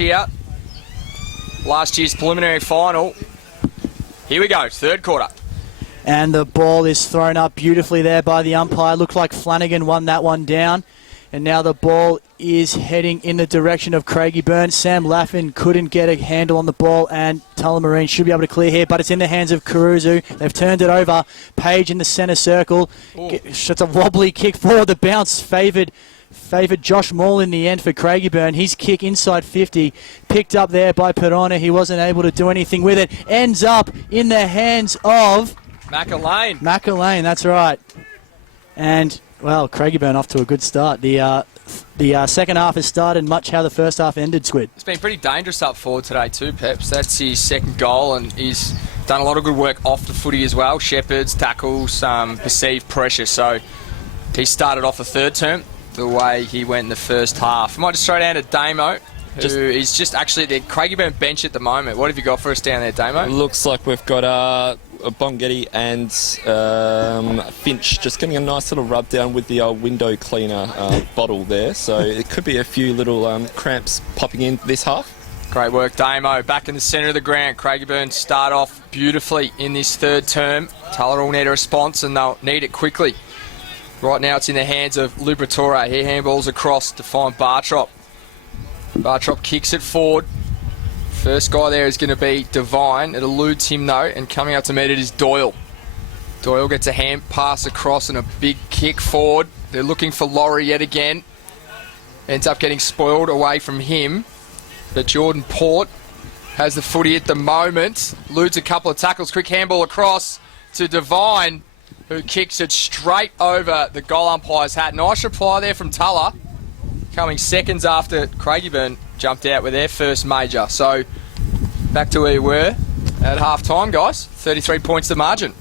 here. Last year's preliminary final. Here we go, third quarter. And the ball is thrown up beautifully there by the umpire. Looked like Flanagan won that one down. And now the ball is heading in the direction of Craigiburn. Sam Laffin couldn't get a handle on the ball, and Tullamarine should be able to clear here, but it's in the hands of Caruso. They've turned it over. Page in the centre circle. It's a wobbly kick forward. The bounce favoured Josh Maul in the end for Craigiburn. His kick inside 50, picked up there by Perona. He wasn't able to do anything with it. Ends up in the hands of McAlane, that's right. And, well, Craigiburn off to a good start. The second half has started much how the first half ended, Squid. It's been pretty dangerous up forward today too, Peps. That's his second goal, and he's done a lot of good work off the footy as well. Shepherds, tackles, perceived pressure. So he started off the third term the way he went in the first half. I might just throw down to Damo, who is just actually at the Craigiburn bench at the moment. What have you got for us down there, Damo? Looks like we've got Bongetti and Finch just getting a nice little rub down with the window cleaner bottle there. So it could be a few little cramps popping in this half. Great work, Damo. Back in the centre of the ground. Craigiburn start off beautifully in this third term. Tulla will need a response, and they'll need it quickly. Right now it's in the hands of Liberatore. He handballs across to find Bartrop. Bartrop kicks it forward. First guy there is going to be Devine. It eludes him though, and coming out to meet it is Doyle. Doyle gets a hand pass across and a big kick forward. They're looking for Laurie yet again. Ends up getting spoiled away from him. But Jordan Port has the footy at the moment. Eludes a couple of tackles. Quick handball across to Devine, who kicks it straight over the goal umpire's hat. Nice reply there from Tulla, coming seconds after Craigiburn jumped out with their first major. So back to where we were at half-time, guys. 33 points to margin.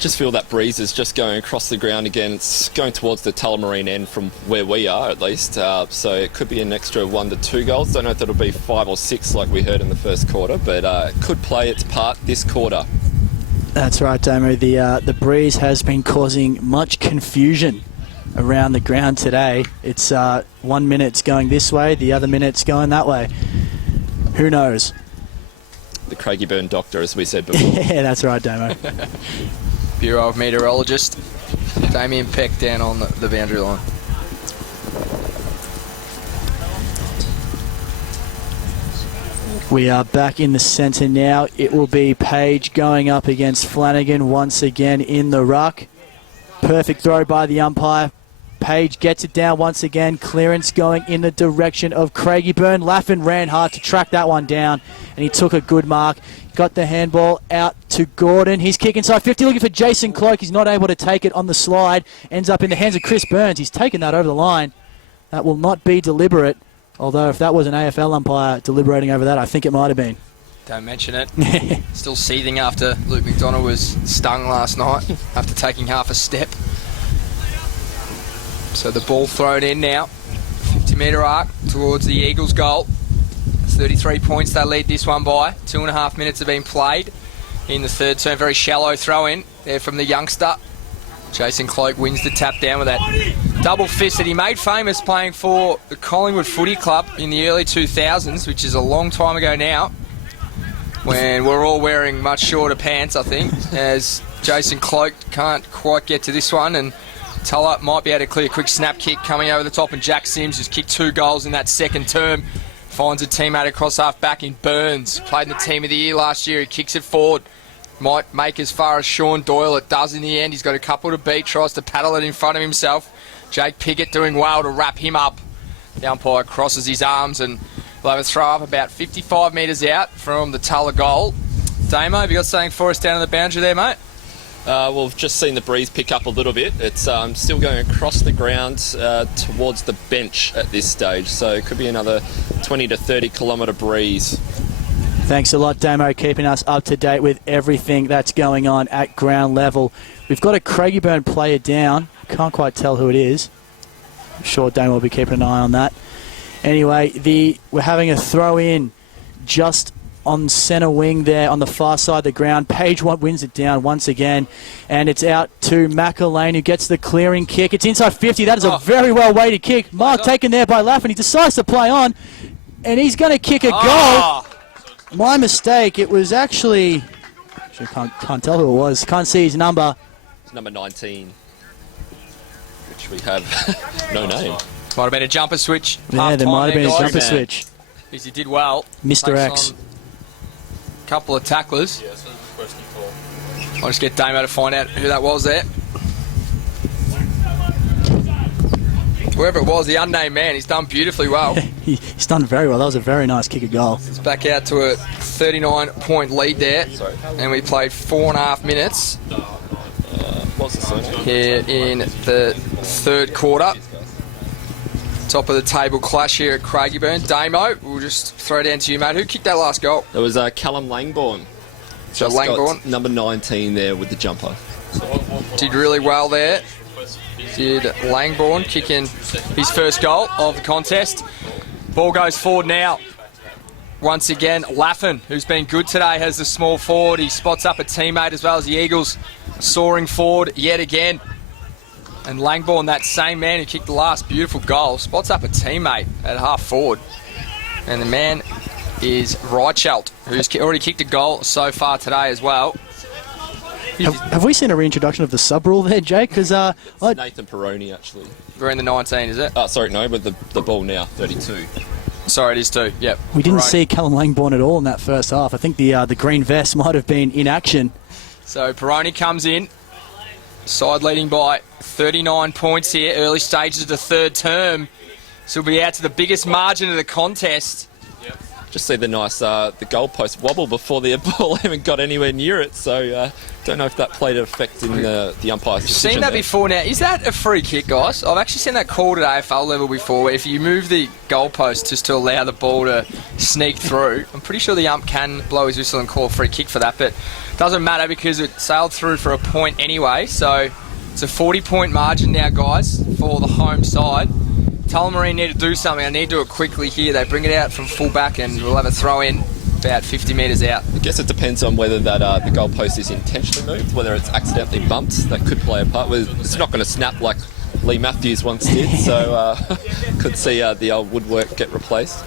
Just feel that breeze is just going across the ground again. It's going towards the Tullamarine end from where we are, at least. So it could be an extra 1 to 2 goals. Don't know if it'll be 5 or 6 like we heard in the first quarter, but it could play its part this quarter. That's right, Damo. The breeze has been causing much confusion around the ground today. It's 1 minute's going this way, the other minute's going that way. Who knows? The Craigiburn doctor, as we said before. Yeah, that's right, Damo. Bureau of Meteorologist Damien Peck down on the boundary line. We are back in the centre now. It will be Page going up against Flanagan once again in the ruck. Perfect throw by the umpire. Page gets it down once again. Clearance going in the direction of Craigiburn. Laffin ran hard to track that one down, and he took a good mark. Got the handball out to Gordon. He's kick inside 50, looking for Jason Cloak. He's not able to take it on the slide. Ends up in the hands of Chris Burns. He's taken that over the line. That will not be deliberate, although if that was an AFL umpire deliberating over that, I think it might have been. Don't mention it. Still seething after Luke McDonald was stung last night after taking half a step. So the ball thrown in now. 50-metre arc towards the Eagles' goal. 33 points they lead this one by. 2.5 minutes have been played in the third term. Very shallow throw-in there from the youngster. Jason Cloak wins the tap down with that double fist that he made famous playing for the Collingwood Footy Club in the early 2000s, which is a long time ago now, when we're all wearing much shorter pants, I think, as Jason Cloak can't quite get to this one, and Tulla might be able to clear a quick snap kick coming over the top, and Jack Sims, who's kicked 2 goals in that second term, finds a teammate across half back in Burns. Played in the Team of the Year last year. He kicks it forward. Might make as far as Sean Doyle. It does in the end. He's got a couple to beat. Tries to paddle it in front of himself. Jake Piggott doing well to wrap him up. The umpire crosses his arms, and we'll have a throw up about 55 metres out from the Tulla goal. Damo, have you got something for us down on the boundary there, mate? We've just seen the breeze pick up a little bit. It's still going across the ground towards the bench at this stage, so it could be another 20 to 30 kilometre breeze. Thanks a lot, Damo, keeping us up to date with everything that's going on at ground level. We've got a Craigiburn player down. Can't quite tell who it is. I'm sure Damo will be keeping an eye on that. Anyway, we're having a throw-in just on centre wing there on the far side of the ground. Page wins it down once again, and it's out to McAlane, who gets the clearing kick. It's inside 50. That is a very well weighted kick. Mark taken there by Laffin. He decides to play on. and he's going to kick a goal. My mistake. It was actually can't tell who it was. Can't see his number. It's number 19, which we have no name. Might have been a jumper switch. Yeah, there might have been a jumper guys. switch. Because he did well. Mr. Takes X. on a couple of tacklers. I'll just get Damo to find out who that was there. Whoever it was, the unnamed man, he's done beautifully well. He's done very well. That was a very nice kick of goal. It's back out to a 39-point lead there. And we played 4.5 minutes here in the third quarter. Top of the table clash here at Craigiburn. Damo, we'll just throw it down to you, mate. Who kicked that last goal? It was Callum Langbourne. So Just Langbourne got number 19 there with the jumper. did really well there. Did Langbourne kicking his first goal of the contest. Ball goes forward now. Once again, Laffin, who's been good today, has the small forward. He spots up a teammate as well as the Eagles soaring forward yet again. And Langbourne, that same man who kicked the last beautiful goal, spots up a teammate at half forward. And the man is Reichelt, who's already kicked a goal so far today as well. Have we seen a reintroduction of the sub rule there, Jake? Because Nathan Peroni, actually. We're in the 19, is it? Sorry, no, but the ball now, 32. Sorry, it is too. Yep. we didn't Peroni. see Callum Langbourne at all in that first half. I think the green vest might have been in action. So Peroni comes in, side leading by 39 points here, early stages of the third term. So we'll be out to the biggest margin of the contest. Just see the nice the goalpost wobble before the ball even got anywhere near it. So don't know if that played an effect in the umpire's decision. Seen that there. before now. Is that a free kick, guys? I've actually seen that called at AFL level before, where if you move the goalpost just to allow the ball to sneak through, I'm pretty sure the ump can blow his whistle and call a free kick for that, but it doesn't matter because it sailed through for a point anyway. So it's a 40-point margin now, guys, for the home side. Tullamarine need to do something. I need to do it quickly here. They bring it out from full back and we'll have a throw in about 50 metres out. I guess it depends on whether that the goalpost is intentionally moved, whether it's accidentally bumped. That could play a part. It's not going to snap like Lee Matthews once did, so could see the old woodwork get replaced.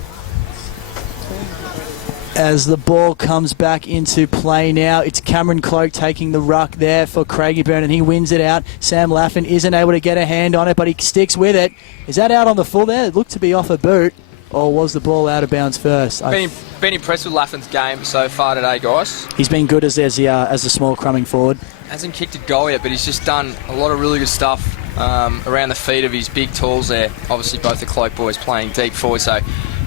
As the ball comes back into play now, it's Cameron Cloak taking the ruck there for Craigiburn, and he wins it out. Sam Laffin isn't able to get a hand on it, but he sticks with it. Is that out on the full there? It looked to be off a boot. Or was the ball out of bounds first? Been impressed with Laffin's game so far today, guys. He's been good as the small crumbing forward. Hasn't kicked a goal yet, but he's just done a lot of really good stuff around the feet of his big tools there. Obviously, both the Cloak boys playing deep forward, so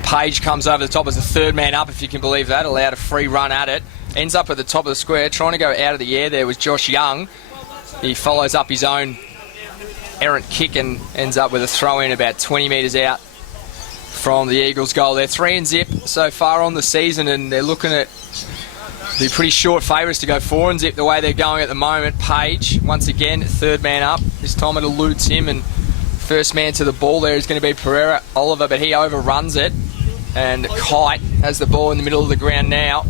Page comes over the top as the third man up, if you can believe that, allowed a free run at it. Ends up at the top of the square, trying to go out of the air there was Josh Young. He follows up his own errant kick and ends up with a throw-in about 20 metres out from the Eagles' goal. They're 3-0 so far on the season, and they're looking at the pretty short favourites to go 4-0 the way they're going at the moment. Page, once again, third man up. This time it eludes him, and first man to the ball there is going to be Pereira Oliver, but he overruns it. And Kite has the ball in the middle of the ground now.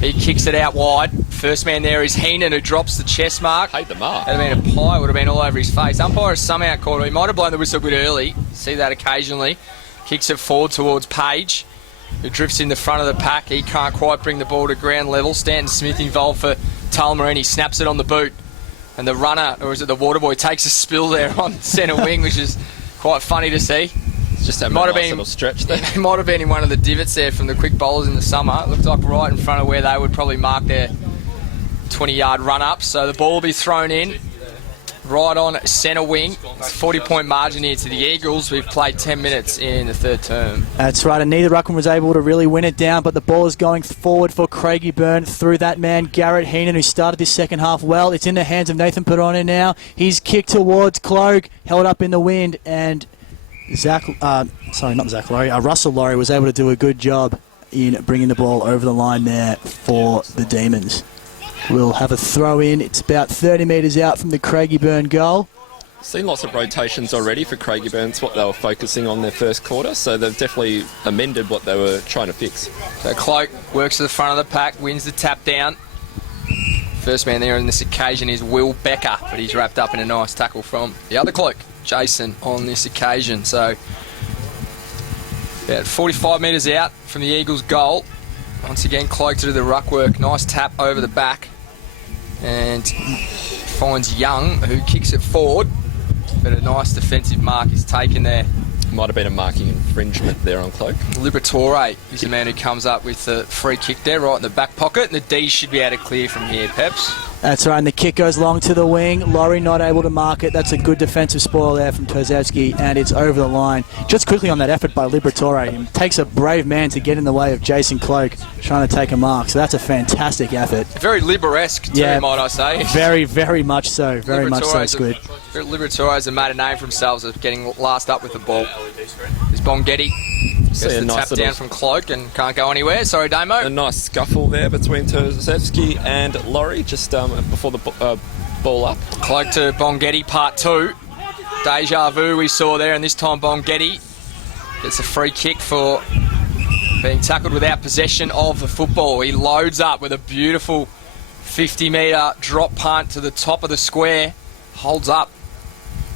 He kicks it out wide. First man there is Heenan, who drops the chest mark. Paid the mark. That'd have been a pie, would have been all over his face. Umpire has somehow caught him. He might have blown the whistle a bit early. See that occasionally. Kicks it forward towards Page, who drifts in the front of the pack. He can't quite bring the ball to ground level. Stanton Smith involved for Tullamarine. He snaps it on the boot. And the runner, or is it the water boy, takes a spill there on centre wing, which is quite funny to see. Just having a nice little stretch there. It might have been in one of the divots there from the quick bowlers in the summer. It looked like right in front of where they would probably mark their 20-yard run-up. So the ball will be thrown in right on centre wing. It's a 40-point margin here to the Eagles. We've played 10 minutes in the third term. That's right, and neither ruckman was able to really win it down, but the ball is going forward for Craigiburn through that man, Garrett Heenan, who started this second half well. It's in the hands of Nathan Peroni now. He's kicked towards Cloak, held up in the wind, and Russell Laurie was able to do a good job in bringing the ball over the line there for the Demons. We'll have a throw in. It's about 30 metres out from the Craigiburn goal. Seen lots of rotations already for Craigiburn. It's what they were focusing on their first quarter, so they've definitely amended what they were trying to fix. So Cloak works to the front of the pack, wins the tap down. First man there on this occasion is Will Becker, but he's wrapped up in a nice tackle from the other Cloak, Jason, on this occasion. So About 45 metres out from the Eagles' goal. Once again, Cloak to do the ruck work. Nice tap over the back. And finds Young, who kicks it forward. But a nice defensive mark is taken there. Might have been a marking infringement there on Cloak. Liberatore is the man who comes up with the free kick there, right in the back pocket. And the D should be able to clear from here, Peps. That's right, and the kick goes long to the wing. Laurie not able to mark it. That's a good defensive spoil there from Kozewski, and it's over the line. Just quickly on that effort by Liberatore. It takes a brave man to get in the way of Jason Cloak trying to take a mark, so that's a fantastic effort. Very Liber-esque too, might I say. Very, very much so. Very much so, Squid. Liberatore's made a name for themselves of getting last up with the ball. There's Bonghetti. Gets the nice tap down from Cloak and can't go anywhere. Sorry, Damo. A nice scuffle there between Kozewski and Laurie just before the ball up. Cloak to Bonghetti, part 2. Deja vu we saw there, and this time Bonghetti gets a free kick for being tackled without possession of the football. He loads up with a beautiful 50-metre drop punt to the top of the square. Holds up.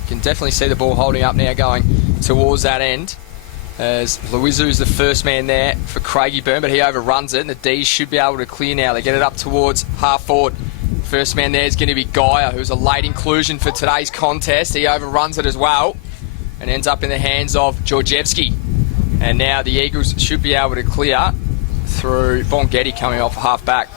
You can definitely see the ball holding up now going towards that end. As Luizu's the first man there for Craigiburn, but he overruns it, and the D's should be able to clear now. They get it up towards half forward. First man there is going to be Gaia, who's a late inclusion for today's contest. He overruns it as well and ends up in the hands of Georgievski. And now the Eagles should be able to clear through Bonghetti coming off half back.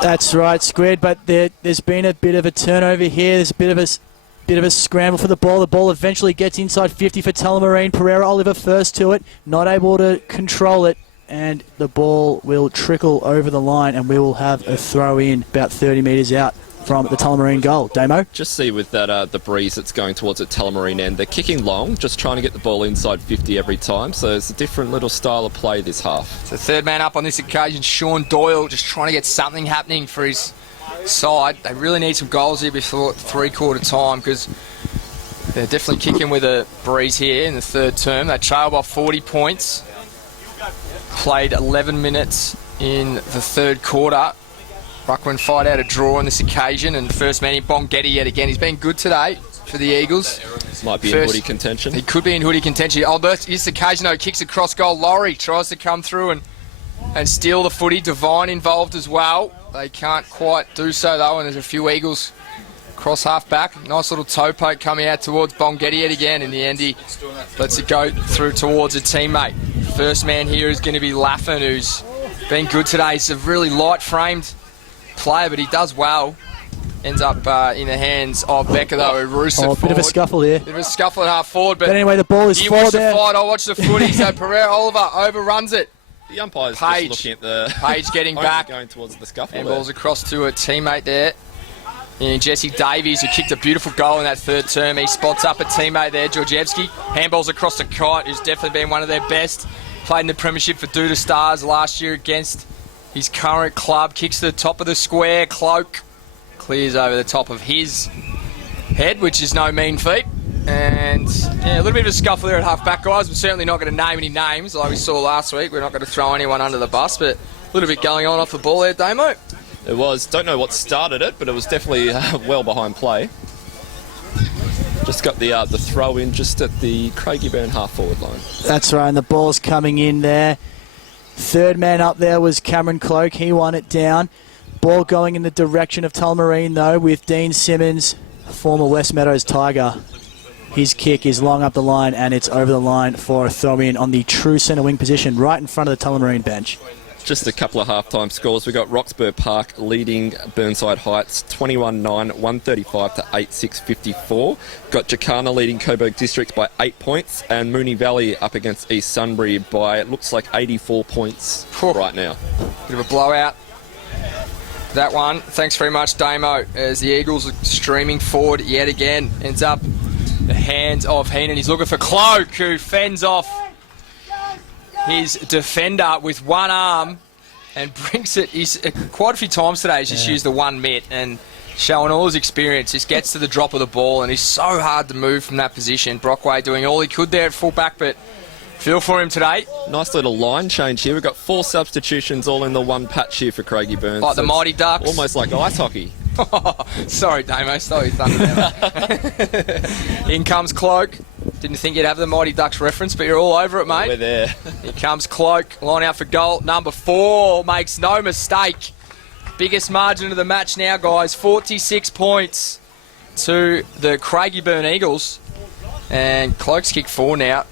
That's right, Squid, but there's been a bit of a turnover here. There's a bit of a scramble for the ball. The ball eventually gets inside 50 for Tullamarine. Pereira Oliver first to it, not able to control it, and the ball will trickle over the line, and we will have a throw in about 30 metres out from the Tullamarine goal. Damo? Just see with that the breeze that's going towards the Tullamarine end. They're kicking long, just trying to get the ball inside 50 every time, so it's a different little style of play this half. So third man up on this occasion, Sean Doyle, just trying to get something happening for his side. They really need some goals here before three-quarter time, because they're definitely kicking with a breeze here in the third term. They trail by 40 points. Played 11 minutes in the third quarter. Ruckman fight out a draw on this occasion, and first man in Bonghetti yet again. He's been good today for the Eagles. Might be in hoodie contention. He could be in hoodie contention. Oh, this occasion though, kicks across goal. Laurie tries to come through and steal the footy. Devine involved as well. They can't quite do so though, and there's a few Eagles cross half back. Nice little toe poke coming out towards Bonghetti yet again. In the end, he lets it go through towards a teammate. First man here is going to be Laffin, who's been good today. He's a really light-framed player, but he does well. Ends up in the hands of Becker though, who roosts it forward. Bit of a scuffle there. Bit of a scuffle at half forward, but anyway, the ball is forward there. I watch the footy. So Pereira Oliver overruns it. The umpire's just looking at the Page getting back, going towards the scuffle. And balls across to a teammate there. And Jesse Davies, who kicked a beautiful goal in that third term, he spots up a teammate there, Georgievski. Handballs across to Kite, who's definitely been one of their best. Played in the Premiership for Duda Stars last year against his current club. Kicks to the top of the square. Cloak clears over the top of his head, which is no mean feat. And yeah, a little bit of a scuffle there at half back, guys. We're certainly not going to name any names like we saw last week. We're not going to throw anyone under the bus, but a little bit going on off the ball there, Damo. It was. Don't know what started it, but it was definitely well behind play. Just got the throw in just at the Craigiburn half-forward line. That's right, and the ball's coming in there. Third man up there was Cameron Cloak. He won it down. Ball going in the direction of Tullamarine, though, with Dean Simmons, former West Meadows Tiger. His kick is long up the line, and it's over the line for a throw-in on the true centre wing position, right in front of the Tullamarine bench. Just a couple of half-time scores. We've got Roxburgh Park leading Burnside Heights 21-9, 135 to 8-6-54. Got Jacana leading Coburg Districts by 8 points, and Moonee Valley up against East Sunbury by, it looks like, 84 points right now. Bit of a blowout. That one. Thanks very much, Damo, as the Eagles are streaming forward yet again. Ends up in the hands of Heenan. He's looking for Cloak, who fends off his defender with one arm and brings it. He's quite a few times today he's just used the one mitt and showing all his experience. Just gets to the drop of the ball, and he's so hard to move from that position. Brockway doing all he could there at fullback, but feel for him today. Nice little line change here. We've got 4 substitutions all in the one patch here for Craigiburn. Like the Mighty Ducks. Almost like ice hockey. Sorry, Damo. Sorry, thunder. In comes Cloak. Didn't think you'd have the Mighty Ducks reference, but you're all over it, mate. We're there. Here comes Cloak, line out for goal. Number 4 makes no mistake. Biggest margin of the match now, guys. 46 points to the Craigiburn Eagles. And Cloak's kicked 4 now.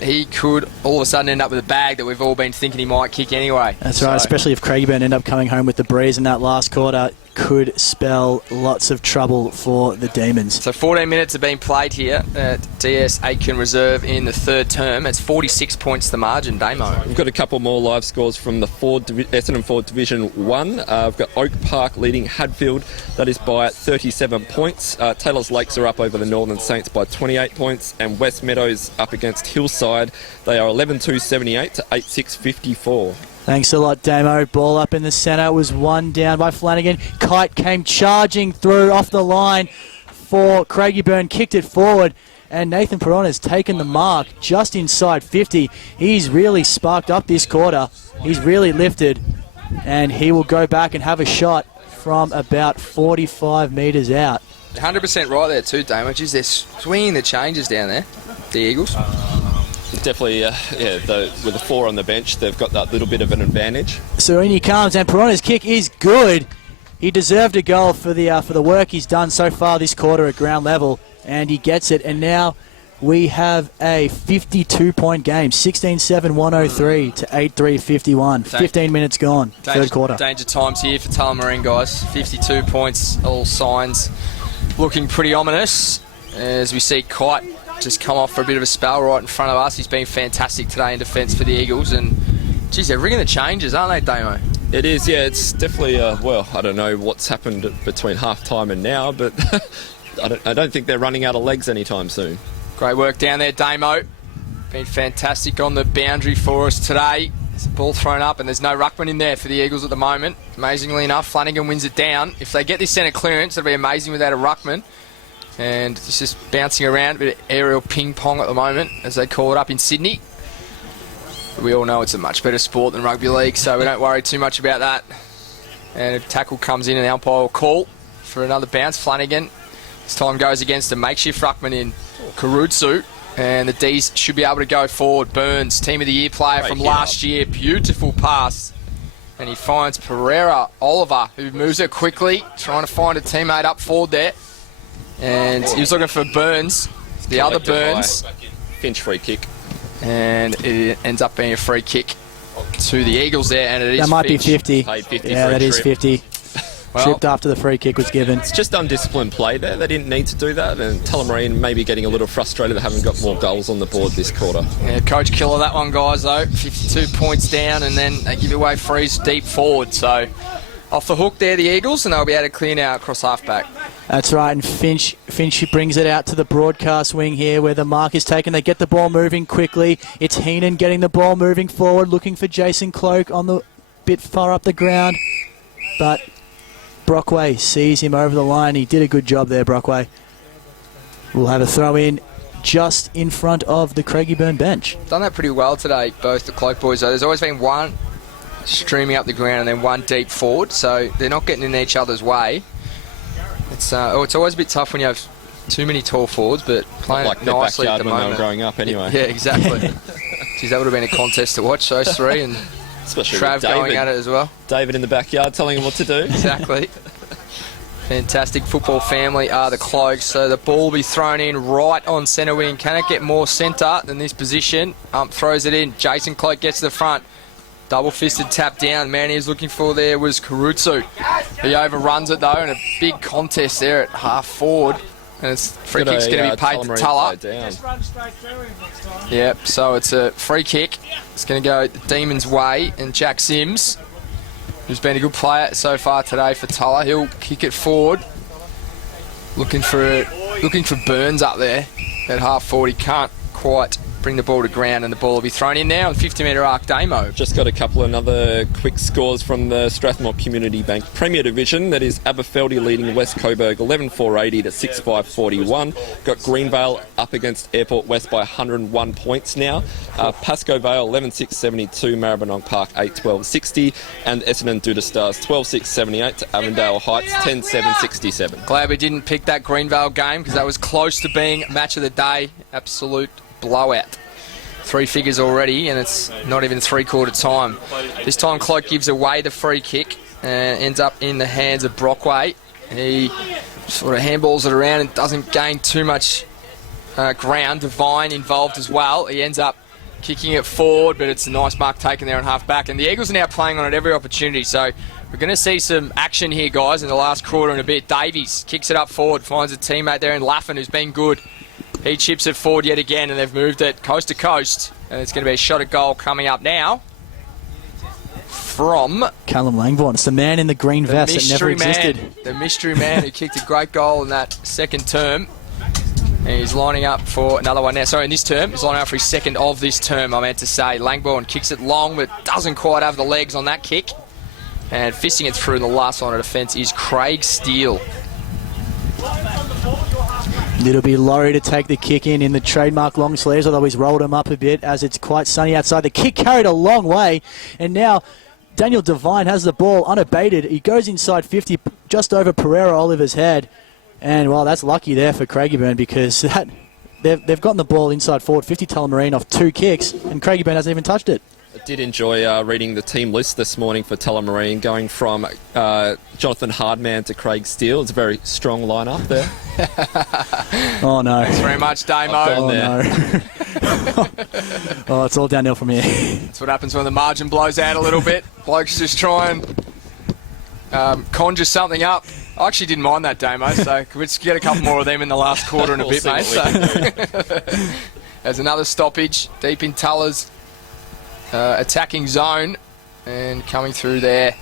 He could all of a sudden end up with a bag that we've all been thinking he might kick anyway. That's right, especially if Craigiburn end up coming home with the breeze in that last quarter. Could spell lots of trouble for the Demons. So 14 minutes have been played here at DS Aitken Reserve in the third term. It's 46 points the margin, Damo. We've got a couple more live scores from the Essendon Ford Division 1. We've got Oak Park leading Hadfield. That is by 37 points. Taylor's Lakes are up over the Northern Saints by 28 points. And West Meadows up against Hillside. They are 11-2-78 to 8-6-54. Thanks a lot, Damo. Ball up in the centre. It was one down by Flanagan. Kite came charging through off the line for Craigiburn. Kicked it forward. And Nathan Perron has taken the mark just inside 50. He's really sparked up this quarter. He's really lifted. And he will go back and have a shot from about 45 metres out. 100% right there too, Damo. Jeez, they're swinging the changes down there, the Eagles. Definitely, with the 4 on the bench, they've got that little bit of an advantage. So in he comes, and Perrona's kick is good. He deserved a goal for the work he's done so far this quarter at ground level, and he gets it. And now we have a 52-point game, 16-7-103 to 8-3-51. 15 minutes gone, third quarter. Danger times here for Tullamarine, guys. 52 points, all signs looking pretty ominous. As we see Kite just come off for a bit of a spell right in front of us. He's been fantastic today in defence for the Eagles, and geez, they're ringing the changes, aren't they, Damo? It is, yeah. It's definitely, I don't know what's happened between half-time and now, but I don't think they're running out of legs anytime soon. Great work down there, Damo. Been fantastic on the boundary for us today. There's a ball thrown up, and there's no ruckman in there for the Eagles at the moment. Amazingly enough, Flanagan wins it down. If they get this centre clearance, it'll be amazing without a ruckman. And it's just bouncing around, a bit of aerial ping-pong at the moment, as they call it up in Sydney. We all know it's a much better sport than rugby league, so we don't worry too much about that. And a tackle comes in, and the umpire will call for another bounce. Flanagan this time goes against a makeshift ruckman in Karutsu, and the D's should be able to go forward. Burns, Team of the Year player from last year. Beautiful pass. And he finds Pereira Oliver, who moves it quickly, trying to find a teammate up forward there. And he was looking for Burns, the other Burns. Finch free kick. And it ends up being a free kick to the Eagles there, and it is That might Finch. be 50. Paid 50 Yeah, for a that is trip. 50. Well, Tripped after the free kick was given. It's just undisciplined play there. They didn't need to do that, and Tullamarine maybe getting a little frustrated they haven't got more goals on the board this quarter. yeah, coach killer that one, guys, though. 52 points down, and then they give away frees deep forward. So off the hook there, the Eagles, and they'll be able to clear now across halfback. That's right, and Finch brings it out to the broadcast wing here where the mark is taken. They get the ball moving quickly. It's Heenan getting the ball moving forward, looking for Jason Cloak on the bit far up the ground. But Brockway sees him over the line. He did a good job there, Brockway. We'll have a throw in just in front of the Craigiburn bench. Done that pretty well today, both the Cloak boys, though. There's always been one streaming up the ground and then one deep forward, so they're not getting in each other's way. It's always a bit tough when you have too many tall forwards, but playing Like it their nicely at backyard the when they were moment. growing up anyway. Yeah, exactly. Geez, that would have been a contest to watch, those three, and Especially Trav with David. going at it as well. David in the backyard telling him what to do. Exactly. Fantastic football family are the Cloaks, so the ball will be thrown in right on centre wing. Can it get more centre than this position? Throws it in. Jason Cloak gets to the front. Double-fisted tap down. Man he was looking for there was Karutsu. He overruns it, though, and a big contest there at half forward. And it's free kick's going to be paid to Tulla. Yep, so it's a free kick. It's going to go the Demons' way, and Jack Sims, who's been a good player so far today for Tulla, he'll kick it forward. Looking for Burns up there at half forward. He can't quite bring the ball to ground, and the ball will be thrown in now on 50-metre arc Damo. Just got a couple of other quick scores from the Strathmore Community Bank Premier Division. That is Aberfeldy leading West Coburg 11,480 to 6,541. Got Greenvale up against Airport West by 101 points now. Pascoe Vale 11,672, Maribyrnong Park 8,1260, and Essendon Duda Stars 12,678 to Avondale Heights 10,767. Glad we didn't pick that Greenvale game because that was close to being match of the day. Absolute blowout. 3 figures already, and it's not even 3/4 time. This time Cloak gives away the free kick and ends up in the hands of Brockway. He sort of handballs it around and doesn't gain too much ground. Devine involved as well. He ends up kicking it forward, but it's a nice mark taken there on half back, and the Eagles are now playing on it every opportunity, so we're going to see some action here, guys, in the last quarter and a bit. Davies kicks it up forward, finds a teammate there in Laffin who's been good. He chips it forward yet again, and they've moved it coast to coast, and it's going to be a shot at goal coming up now from Callum Langbourne. It's the man in the green vest that never existed. The mystery man who kicked a great goal in that second term. And he's lining up for another one now. Sorry, in this term, he's lining up for his second of this term, I meant to say. Langbourne kicks it long, but doesn't quite have the legs on that kick. And fisting it through in the last line of defence is Craig Steele. It'll be Laurie to take the kick in the trademark long sleeves, although he's rolled him up a bit as it's quite sunny outside. The kick carried a long way, and now Daniel Devine has the ball unabated. He goes inside 50, just over Pereira Oliver's head. And, well, that's lucky there for Craigiburn because they've gotten the ball inside forward, 50 Tullamarine off 2 kicks, and Craigiburn hasn't even touched it. I did enjoy reading the team list this morning for Tullamarine, going from Jonathan Hardman to Craig Steele. It's a very strong lineup there. Oh, no. Thanks very much, Damo. Oh, no. Oh, it's all downhill from here. That's what happens when the margin blows out a little bit. Blokes just try and conjure something up. I actually didn't mind that, Damo, so could we just get a couple more of them in the last quarter and a bit, mate? So. There's another stoppage deep in Tulla's attacking zone, and coming through there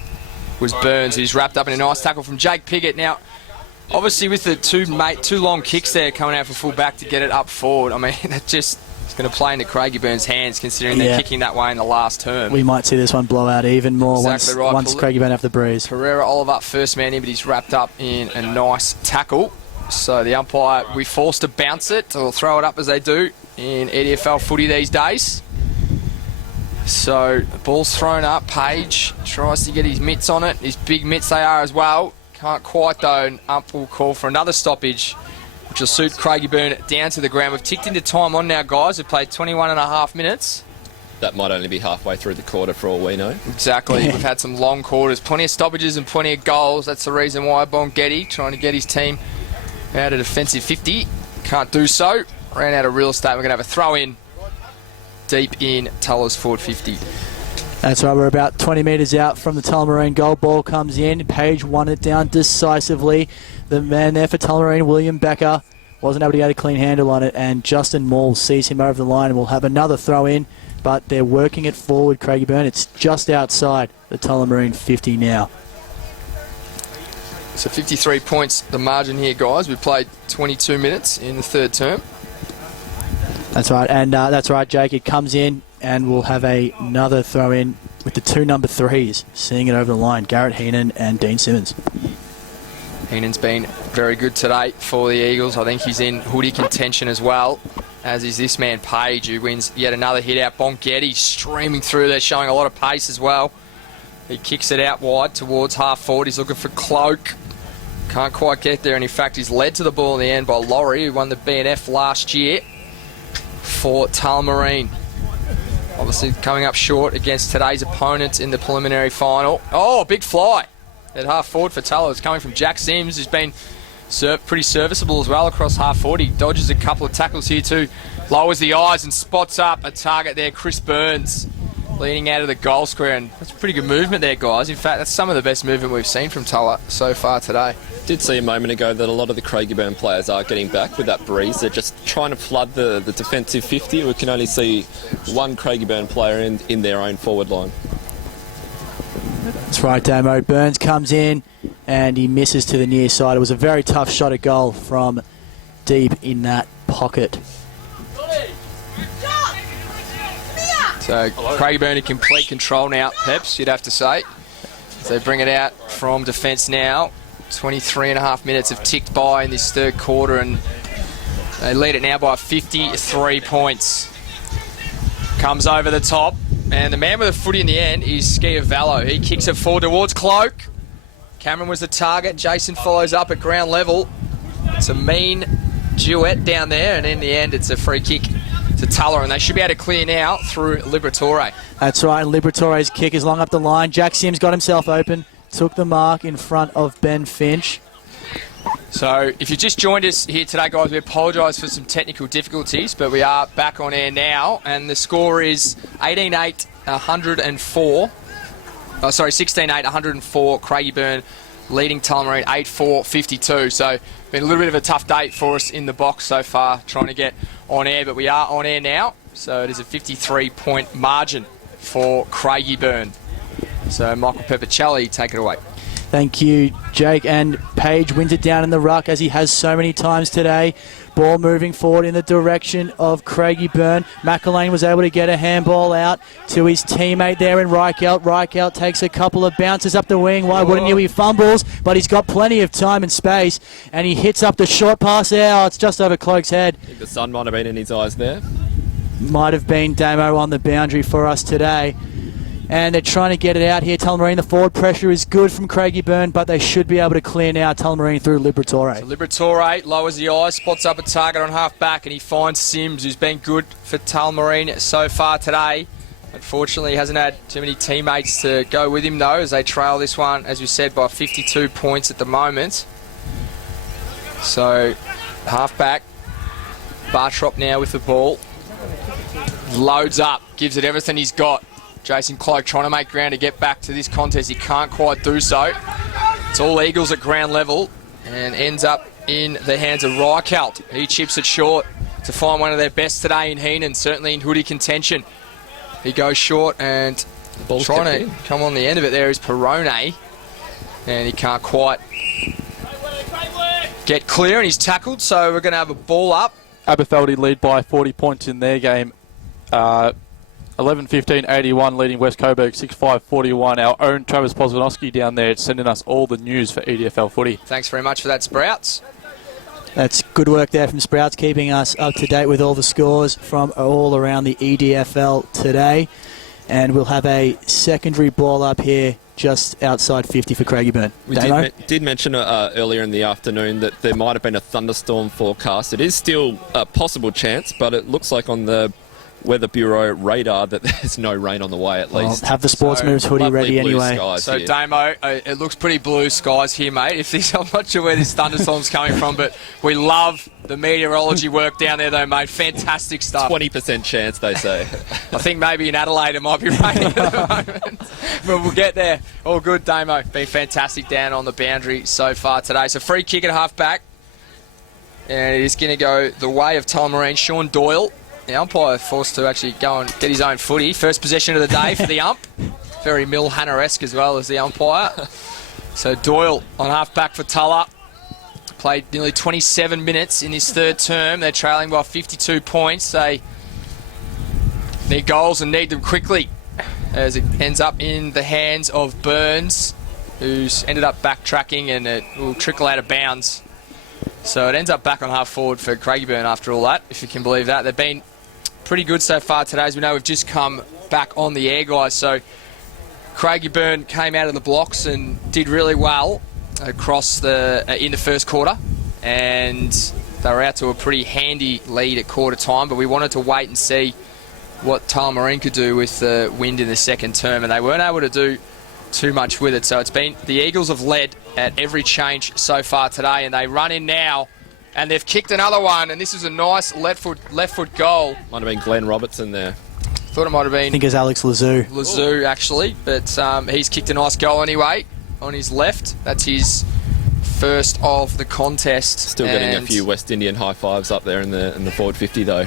was Burns. He's wrapped up in a nice tackle from Jake Piggott. Now, obviously with the two long kicks there coming out for full back to get it up forward, I mean, that just is going to play into Craigiburn's hands considering they're kicking that way in the last term. We might see this one blow out even more exactly once Craigieburn have the breeze. Pereira Oliver first man in, but he's wrapped up in a nice tackle. So the umpire, we're forced to bounce it or throw it up as they do in EDFL footy these days. So the ball's thrown up. Page tries to get his mitts on it. His big mitts they are as well. Can't quite though, and ump will call for another stoppage, which will suit Craigiburn down to the ground. We've ticked into time on now, guys. We've played 21 and a half minutes. That might only be halfway through the quarter for all we know. Exactly. We've had some long quarters, plenty of stoppages and plenty of goals. That's the reason why Bongetti trying to get his team out of defensive 50. Can't do so. Ran out of real estate. We're going to have a throw in deep in Tulla's forward 50. That's right, we're about 20 metres out from the Tullamarine goal. Ball comes in. Page won it down decisively. The man there for Tullamarine, William Becker, wasn't able to get a clean handle on it, and Justin Moore sees him over the line and will have another throw in, but they're working it forward, Craigiburn. It's just outside the Tullamarine 50 now. So 53 points the margin here, guys. We've played 22 minutes in the third term. That's right, and that's right, Jake. It comes in, and we'll have another throw in with the 2 number 3s, seeing it over the line, Garrett Heenan and Dean Simmons. Heenan's been very good today for the Eagles. I think he's in hoodie contention as well, as is this man Page, who wins yet another hit out. Bongetti streaming through there, showing a lot of pace as well. He kicks it out wide towards half forward. He's looking for Cloak. Can't quite get there, and in fact he's led to the ball in the end by Laurie, who won the BNF last year for Tullamarine. Obviously coming up short against today's opponents in the preliminary final. Oh, big fly at half forward for Tulla. It's coming from Jack Sims, who's been pretty serviceable as well across half forward. He dodges a couple of tackles here too. Lowers the eyes and spots up a target there, Chris Burns, leaning out of the goal square, and that's pretty good movement there, guys. In fact, that's some of the best movement we've seen from Tulla so far today. Did see a moment ago that a lot of the Craigiburn players are getting back with that breeze. They're just trying to flood the defensive 50. We can only see one Craigiburn player in their own forward line. That's right, Damo. Burns comes in and he misses to the near side. It was a very tough shot at goal from deep in that pocket. So Craigiburn in complete control now, Peps, you'd have to say. So they bring it out from defence now. 23 and a half minutes have ticked by in this third quarter, and they lead it now by 53 points. Comes over the top, and the man with the footy in the end is Schiavello. He kicks it forward towards Cloak. Cameron was the target. Jason follows up at ground level. It's a mean duet down there, and in the end it's a free kick to Tulla, and they should be able to clear now through Liberatore. That's right, Liberatore's kick is long up the line. Jack Sims got himself open, took the mark in front of Ben Finch. So if you just joined us here today, guys, we apologise for some technical difficulties, but we are back on air now, and the score is 18-8, 104. 16-8, 104. Craigiburn leading Tullamarine 8-4, 52. So been a little bit of a tough date for us in the box so far, trying to get on air, but we are on air now. So it is a 53-point margin for Craigiburn. So Michael Peppicelli, take it away. Thank you, Jake. And Page wins it down in the ruck, as he has so many times today. Ball moving forward in the direction of Craigiburn. McElwain was able to get a handball out to his teammate there in Reichelt. Reichelt takes a couple of bounces up the wing. Why wouldn't you? He fumbles, but he's got plenty of time and space, and he hits up the short pass there. Oh, it's just over Cloak's head. I think the sun might have been in his eyes there. Might have been Damo on the boundary for us today. And they're trying to get it out here. Tullamarine, the forward pressure is good from Craigiburn, but they should be able to clear now. Tullamarine through Liberatore. So Liberatore lowers the eye, spots up a target on half back, and he finds Sims, who's been good for Tullamarine so far today. Unfortunately, he hasn't had too many teammates to go with him, though, as they trail this one, as we said, by 52 points at the moment. So half back, Bartrop now with the ball. Loads up, gives it everything he's got. Jason Cloak trying to make ground to get back to this contest. He can't quite do so. It's all Eagles at ground level and ends up in the hands of Reichelt. He chips it short to find one of their best today in Heenan, certainly in hoodie contention. He goes short, and trying to come on the end of it there is Perrone, and he can't quite get clear, and he's tackled, so we're going to have a ball up. Aberfeldy lead by 40 points in their game. 11-15-81 leading West Coburg 6-5-41. Our own Travis Poswanowski down there sending us all the news for EDFL footy. Thanks very much for that, Sprouts. That's good work there from Sprouts, keeping us up to date with all the scores from all around the EDFL today. And we'll have a secondary ball up here just outside 50 for Craigiburn. We did mention earlier in the afternoon that there might have been a thunderstorm forecast. It is still a possible chance, but it looks like on the Weather Bureau radar that there's no rain on the way, at least. Have the Sports Moves hoodie ready anyway. So, here. Damo, it looks pretty blue skies here, mate. I'm not sure where this thunderstorm's coming from, but we love the meteorology work down there, though, mate. Fantastic stuff. 20% chance, they say. I think maybe in Adelaide it might be raining at the moment. But we'll get there. All good, Damo. Been fantastic down on the boundary so far today. So, free kick at half-back. And it is going to go the way of Tullamarine. Sean Doyle. The umpire forced to actually go and get his own footy. First possession of the day for the ump. Very Mill Hanna-esque as well as the umpire. So Doyle on half-back for Tulla. Played nearly 27 minutes in his third term. They're trailing by 52 points. They need goals and need them quickly, as it ends up in the hands of Burns, who's ended up backtracking, and it will trickle out of bounds. So it ends up back on half-forward for Craigiburn after all that, if you can believe that. They've been pretty good so far today. As we know, we've just come back on the air, guys. So Craigiburn came out of the blocks and did really well across in the first quarter, and they were out to a pretty handy lead at quarter time, but we wanted to wait and see what Tullamarine could do with the wind in the second term, and they weren't able to do too much with it. So it's been the Eagles have led at every change so far today, and they run in now, and they've kicked another one, and this is a nice left foot goal. Might have been Glenn Robertson there. Thought it might have been. I think it's Alex Lazoo. Lazoo, actually, but he's kicked a nice goal anyway on his left. That's his first of the contest. Still getting a few West Indian high fives up there in the forward 50 though.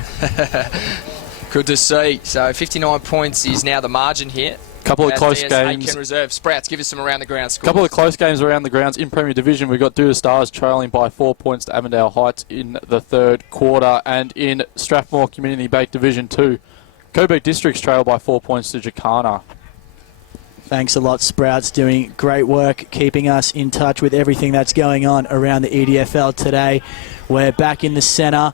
Good to see. So 59 points is now the margin here. Couple of close DS8 games. Can reserve. Sprouts, give us some around the ground scores. Couple of close games around the grounds in Premier Division. We've got Duda Stars trailing by 4 points to Avondale Heights in the third quarter, and in Strathmore Community Bank Division 2, Coburg Districts trail by 4 points to Jacana. Thanks a lot, Sprouts, doing great work keeping us in touch with everything that's going on around the EDFL today. We're back in the centre.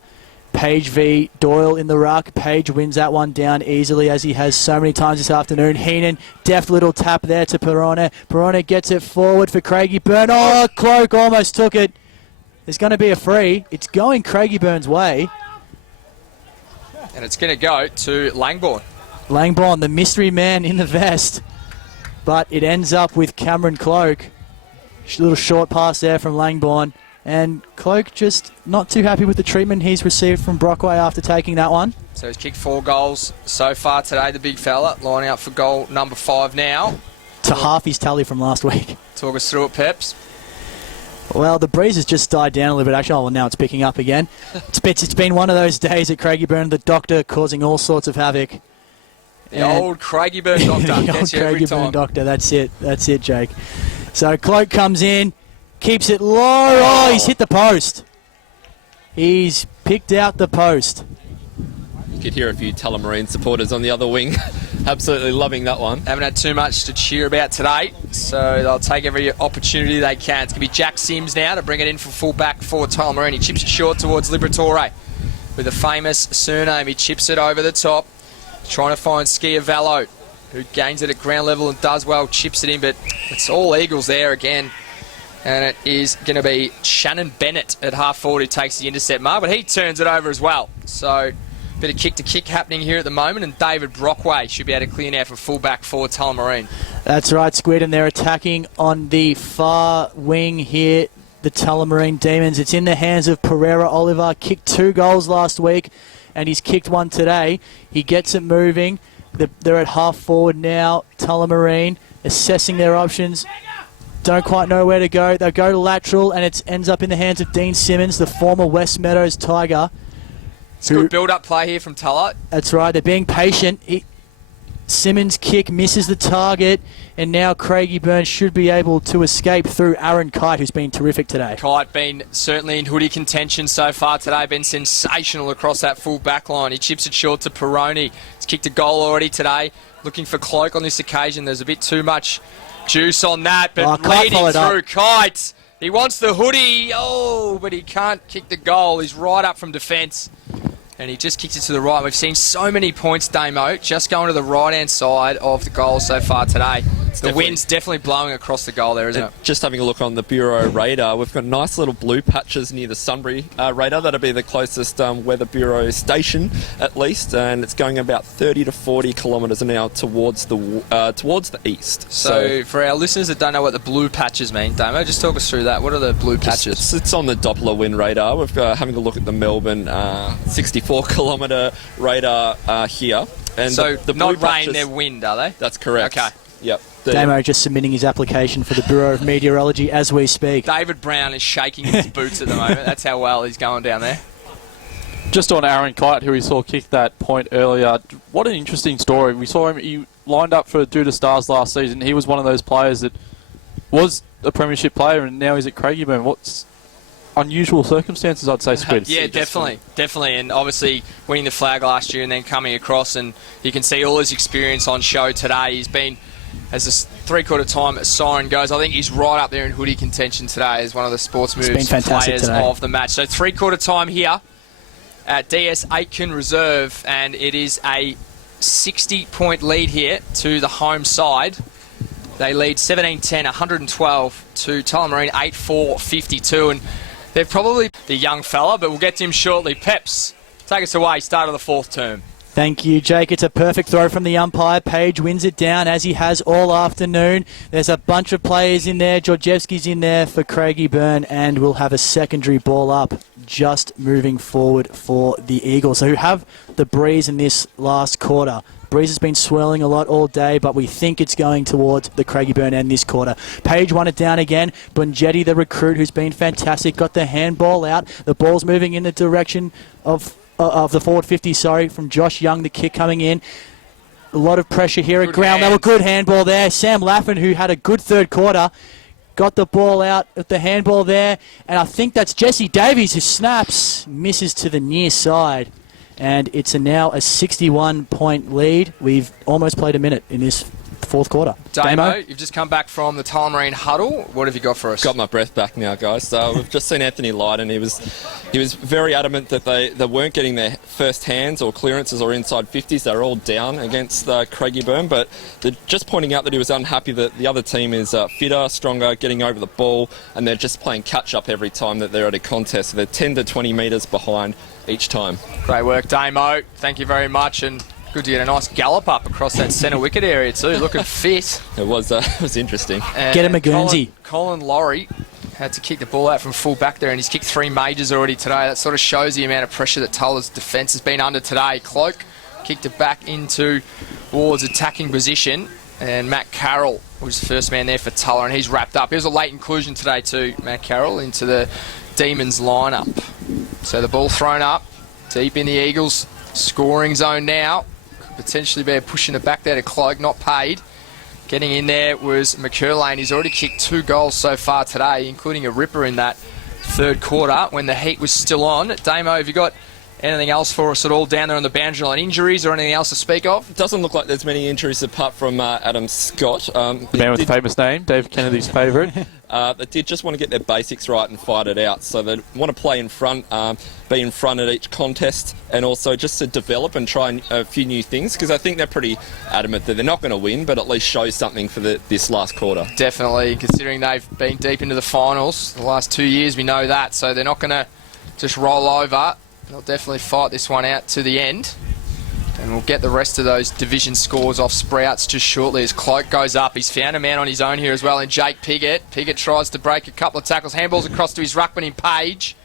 Page v Doyle in the ruck. Page wins that one down easily as he has so many times this afternoon. Heenan, deft little tap there to Perrone. Perrone gets it forward for Craigiburn. Oh, Cloak almost took it. There's going to be a free. It's going Craigiburn's way. And it's going to go to Langbourne. Langbourne, the mystery man in the vest. But it ends up with Cameron Cloak. A little short pass there from Langbourne. And Cloak just not too happy with the treatment he's received from Brockway after taking that one. So he's kicked 4 goals so far today, the big fella, lining up for goal number 5 now. To half his tally from last week. Talk us through it, Peps. Well, the breeze has just died down a little bit, actually. Oh, well, now it's picking up again. It's been one of those days at Craigiburn, the doctor causing all sorts of havoc. The old Craigiburn doctor. The old Gets you every time. Craigiburn doctor, that's it, Jake. So Cloak comes in, keeps it low. Oh, he's hit the post. He's picked out the post. You could hear a few Tullamarine supporters on the other wing. Absolutely loving that one. Haven't had too much to cheer about today, so they'll take every opportunity they can. It's going to be Jack Sims now to bring it in for full-back for Tullamarine. He chips it short towards Liberatore with a famous surname. He chips it over the top, trying to find Schiavello, who gains it at ground level and does well, chips it in, but it's all Eagles there again. And it is going to be Shannon Bennett at half forward who takes the intercept mark, but he turns it over as well. So bit of kick-to-kick happening here at the moment, and David Brockway should be able to clear now for full-back for Tullamarine. That's right, Squid, and they're attacking on the far wing here, the Tullamarine Demons. It's in the hands of Pereira Oliver. Kicked 2 goals last week, and he's kicked 1 today. He gets it moving. They're at half forward now. Tullamarine assessing their options. Don't quite know where to go. They'll go to lateral, and it ends up in the hands of Dean Simmons, the former West Meadows Tiger. It's a good build-up play here from Tulla. That's right. They're being patient. Simmons' kick misses the target, and now Craigiburn should be able to escape through Aaron Kite, who's been terrific today. Kite been certainly in hoodie contention so far today. Been sensational across that full back line. He chips it short to Perrone. He's kicked a goal already today. Looking for Cloak on this occasion. There's a bit too much juice on that, but leading through Kite. He wants the hoodie. Oh, but he can't kick the goal. He's right up from defence. And he just kicks it to the right. We've seen so many points, Damo, just going to the right-hand side of the goal so far today. The wind's definitely blowing across the goal there, isn't it? Just having a look on the Bureau radar, we've got nice little blue patches near the Sunbury radar. That'll be the closest Weather Bureau station, at least, and it's going about 30 to 40 kilometres an hour towards the east. So for our listeners that don't know what the blue patches mean, Damo, just talk us through that. What are the blue patches? It's on the Doppler wind radar. We've got having a look at the Melbourne 64-kilometre radar here. And so the not blue rain, patches, they're wind, are they? That's correct. Okay. Yep. Damo just submitting his application for the Bureau of Meteorology as we speak. David Brown is shaking his boots at the moment. That's how well he's going down there. Just on Aaron Kite, who we saw kick that point earlier. What an interesting story. We saw him, he lined up for Duda Stars last season. He was one of those players that was a premiership player, and now he's at Craigiburn. What's unusual circumstances, I'd say, Squid. Yeah, definitely. And obviously winning the flag last year and then coming across, and you can see all his experience on show today. He's been, as the three-quarter time siren goes, I think he's right up there in hoodie contention today as one of the sports moves players today of the match. So three-quarter time here at DS Aitken Reserve, and it is a 60-point lead here to the home side. They lead 17-10, 112 to Tullamarine, 8-4, 52, and they're probably the young fella, but we'll get to him shortly. Peps, take us away, start of the 4th term. Thank you, Jake. It's a perfect throw from the umpire. Page wins it down as he has all afternoon. There's a bunch of players in there. Georgievski's in there for Craigiburn, and we'll have a secondary ball up just moving forward for the Eagles, who have the breeze in this last quarter. Breeze has been swirling a lot all day, but we think it's going towards the Craigiburn end this quarter. Page won it down again. Bunjetti, the recruit, who's been fantastic, got the handball out. The ball's moving in the direction of the forward 50, from Josh Young, the kick coming in. A lot of pressure here at ground level. Good handball there. Sam Laffin, who had a good third quarter, got the ball out at the handball there. And I think that's Jesse Davies who snaps, misses to the near side. and it's now a 61-point lead. We've almost played a minute in this fourth quarter. Damo, you've just come back from the Tullamarine huddle. What have you got for us? Got my breath back now, guys. We've just seen Anthony Lydon. He was very adamant that they weren't getting their first hands or clearances or inside 50s. They were all down against Craigiburn, but they're just pointing out that he was unhappy that the other team is fitter, stronger, getting over the ball, and they're just playing catch-up every time that they're at a contest. So they're 10 to 20 metres behind each time. Great work, Damo. Thank you very much, and good to get a nice gallop up across that centre wicket area too. Looking fit. It was interesting. Get him a Guernsey. Colin Laurie had to kick the ball out from full back there, and he's kicked 3 majors already today. That sort of shows the amount of pressure that Tulla's defence has been under today. Cloak kicked it back into Ward's attacking position, and Matt Carroll was the first man there for Tulla, and he's wrapped up. He was a late inclusion today too, Matt Carroll, into the Demons lineup. So the ball thrown up deep in the Eagles scoring zone now. Potentially be pushing it back there to Cloak, not paid. Getting in there was McCurlane. He's already kicked 2 goals so far today, including a ripper in that third quarter when the heat was still on. Damo, have you got anything else for us at all down there on the boundary line? Injuries or anything else to speak of? It doesn't look like there's many injuries apart from Adam Scott. The man with the famous name, Dave Kennedy's favourite. They did just want to get their basics right and fight it out. So they want to play in front, be in front at each contest, and also just to develop and try a few new things, because I think they're pretty adamant that they're not going to win, but at least show something for this last quarter. Definitely, considering they've been deep into the finals the last 2 years, we know that. So they're not going to just roll over. They'll definitely fight this one out to the end. And we'll get the rest of those division scores off Sprouts just shortly as Cloak goes up. He's found a man on his own here as well in Jake Piggott. Piggott tries to break a couple of tackles. Handballs across to his ruckman in Page,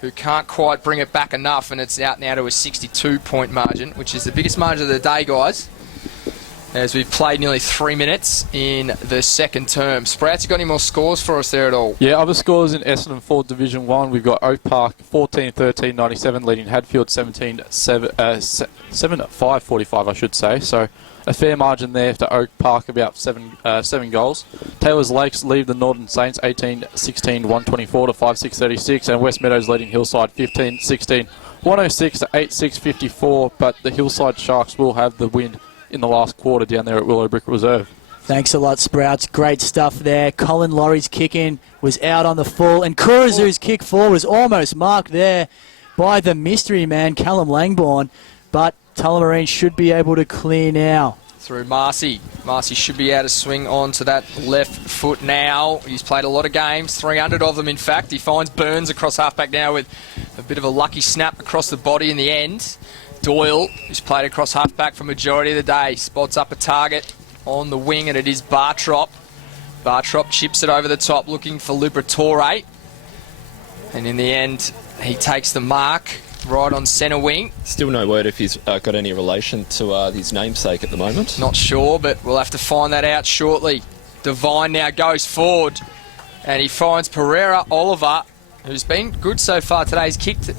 who can't quite bring it back enough, and it's out now to a 62-point margin, which is the biggest margin of the day, guys, as we've played nearly 3 minutes in the second term. Sprouts, you got any more scores for us there at all? Yeah, other scores in Essendon 4 Division 1. We've got Oak Park 14-13-97 leading Hadfield 7-5-45, I should say. So a fair margin there to Oak Park, about 7 goals. Taylor's Lakes lead the Northern Saints 18-16, 124 to 5-6-36, and West Meadows leading Hillside 15-16, 106 to 8-6-54, but the Hillside Sharks will have the win in the last quarter down there at Willowbrick Reserve. Thanks a lot, Sprouts. Great stuff there. Colin Laurie's kick in was out on the full, and Kurizu's kick four was almost marked there by the mystery man, Callum Langbourne, but Tullamarine should be able to clear now. Through Marcy. Marcy should be able to swing on to that left foot now. He's played a lot of games, 300 of them in fact. He finds Burns across halfback now with a bit of a lucky snap across the body in the end. Doyle, who's played across halfback for majority of the day, spots up a target on the wing, and it is Bartrop. Bartrop chips it over the top looking for Liberatore, and in the end he takes the mark right on centre wing. Still no word if he's got any relation to his namesake at the moment. Not sure, but we'll have to find that out shortly. Devine now goes forward, and he finds Pereira Oliver, who's been good so far today. He's kicked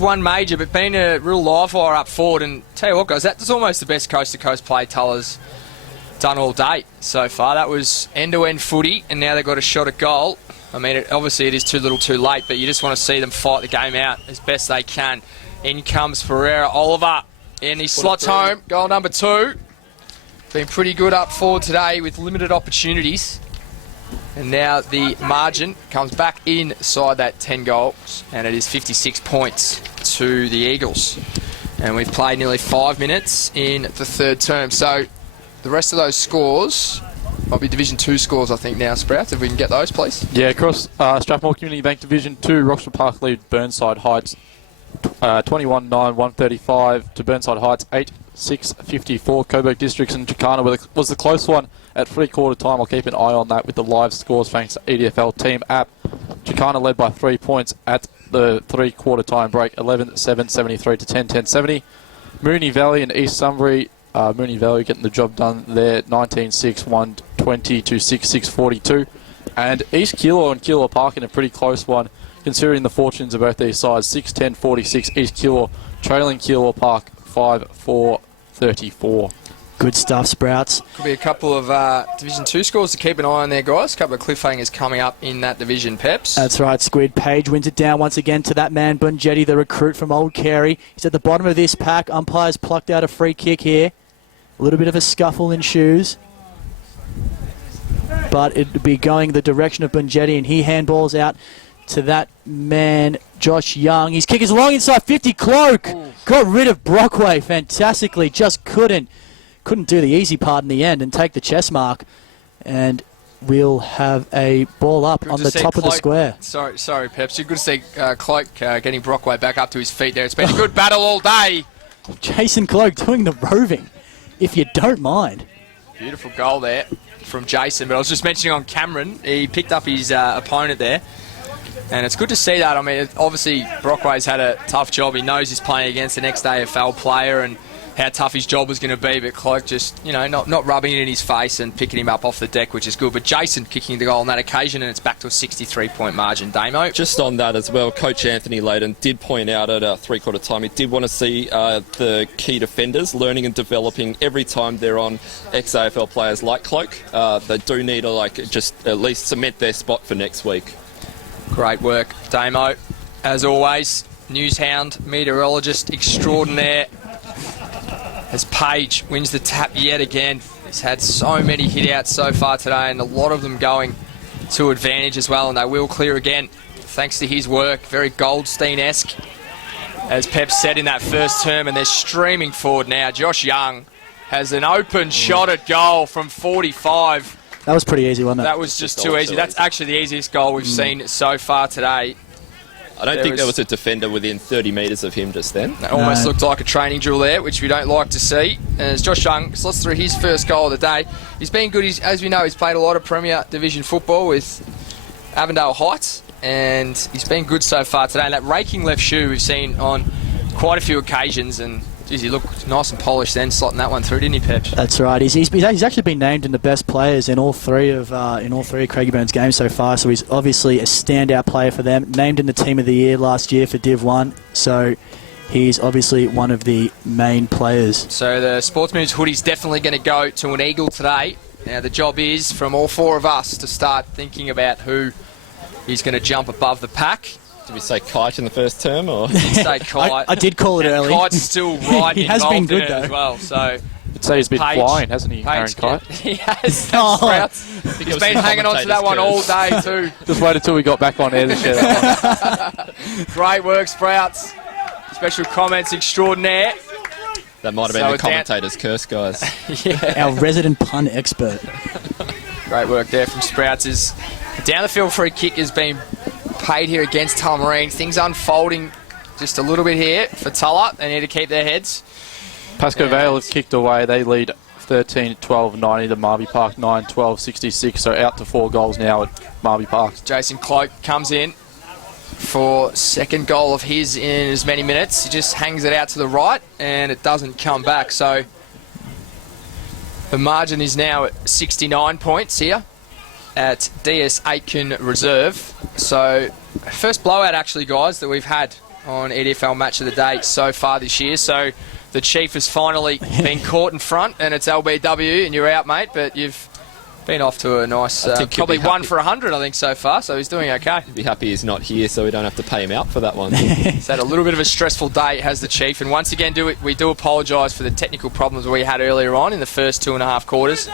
one major, but been a real live wire up forward. And tell you what, guys, that's almost the best coast-to-coast play Tulla's done all day so far. That was end-to-end footy, and now they've got a shot at goal. I mean, obviously it is too little too late, but you just want to see them fight the game out as best they can. In comes Pereira Oliver, and he slots home. Goal number 2. Been pretty good up forward today with limited opportunities. And now the margin comes back inside that 10 goals, and it is 56 points to the Eagles. And we've played nearly 5 minutes in the third term. So the rest of those scores might be Division 2 scores, I think, now, Sprouts, if we can get those, please. Yeah, across Strathmore Community Bank Division 2, Roxburgh Park lead Burnside Heights 21-9, 135 to Burnside Heights 8-6-54. Coburg Districts and Chicana was the close one at 3/4 time. I'll keep an eye on that with the live scores thanks to EDFL Team app. Chicana led by 3 points at the 3/4 time break, 11-7, 73 to 10, 70. Moonee Valley and East Sunbury, Moonee Valley getting the job done there, 19-6, 120 to 6-6, 42. And East Keilor and Keilor Park in a pretty close one, considering the fortunes of both these sides. 6-10, 46, East Keilor trailing Keilor Park 5-4, 34. Good stuff, Sprouts. Could be a couple of Division 2 scores to keep an eye on there, guys. A couple of cliffhangers coming up in that division, Peps. That's right, Squid. Page wins it down once again to that man, Bunjetti, the recruit from Old Carey. He's at the bottom of this pack. Umpires plucked out a free kick here. A little bit of a scuffle in shoes. But it would be going the direction of Bunjetti, and he handballs out to that man, Josh Young. His kick is long inside 50. Cloak got rid of Brockway fantastically. Just couldn't do the easy part in the end and take the chest mark. And we'll have a ball up on the top of the square. Sorry, Peps. You're good to see Cloak getting Brockway back up to his feet there. It's been a good battle all day. Jason Cloak doing the roving, if you don't mind. Beautiful goal there from Jason. But I was just mentioning on Cameron, he picked up his opponent there. And it's good to see that. I mean, obviously, Brockway's had a tough job. He knows he's playing against an ex-AFL player and how tough his job was going to be. But Cloak just, not rubbing it in his face and picking him up off the deck, which is good. But Jason kicking the goal on that occasion, and it's back to a 63-point margin. Damo? Just on that as well, Coach Anthony Layden did point out at three-quarter time he did want to see the key defenders learning and developing every time they're on ex-AFL players like Cloak. They do need to just at least cement their spot for next week. Great work, Damo. As always, newshound, meteorologist extraordinaire. As Page wins the tap yet again. He's had so many hit-outs so far today, and a lot of them going to advantage as well, and they will clear again thanks to his work. Very Goldstein-esque, as Pep said in that first term, and they're streaming forward now. Josh Young has an open shot at goal from 45. That was pretty easy, wasn't it? That was just too easy. That's actually the easiest goal we've seen so far today. I don't think there was a defender within 30 metres of him just then. It almost looked like a training drill there, which we don't like to see. And as Josh Young slots through his first goal of the day, he's been good. As we know, he's played a lot of Premier Division football with Avondale Heights, and he's been good so far today. And that raking left shoe we've seen on quite a few occasions, and geez, he looked nice and polished then, slotting that one through, didn't he, Pep? That's right. He's actually been named in the best players in all three of Craigieburn's games so far. So he's obviously a standout player for them. Named in the Team of the Year last year for Div 1. So he's obviously one of the main players. So the Sports Moves hoodie's definitely going to go to an Eagle today. Now the job is from all four of us to start thinking about who is going to jump above the pack. Did we say Kite in the first term? Or? Say Kite. I did call it early. Kite's still right he has been good, in it though. as well. So I'd say he's been flying, hasn't he, Aaron Kite? He has. Oh. He's been hanging on to that one all day too. Just wait until we got back on air to share that one. Great work, Sprouts. Special comments extraordinaire. That might have been the commentator's curse, guys. Our resident pun expert. Great work there from Sprouts. Down the field free kick has been paid here against Tullamarine. Things unfolding just a little bit here for Tulla. They need to keep their heads. Pascoe Vale have kicked away. They lead 13-12-90 to Marby Park, 9-12-66. So out to 4 goals now at Marby Park. Jason Cloak comes in for second goal of his in as many minutes. He just hangs it out to the right and it doesn't come back. So the margin is now at 69 points here at DS Aitken Reserve. So first blowout actually, guys, that we've had on EDFL Match of the Day so far this year. So the Chief has finally been caught in front, and it's LBW, and you're out, mate. But you've been off to a nice, probably 1 for 100, I think, so far. So he's doing okay. Be happy he's not here, so we don't have to pay him out for that one. He's had a little bit of a stressful day, has the Chief. And once again, we do apologise for the technical problems we had earlier on in the first 2.5 quarters.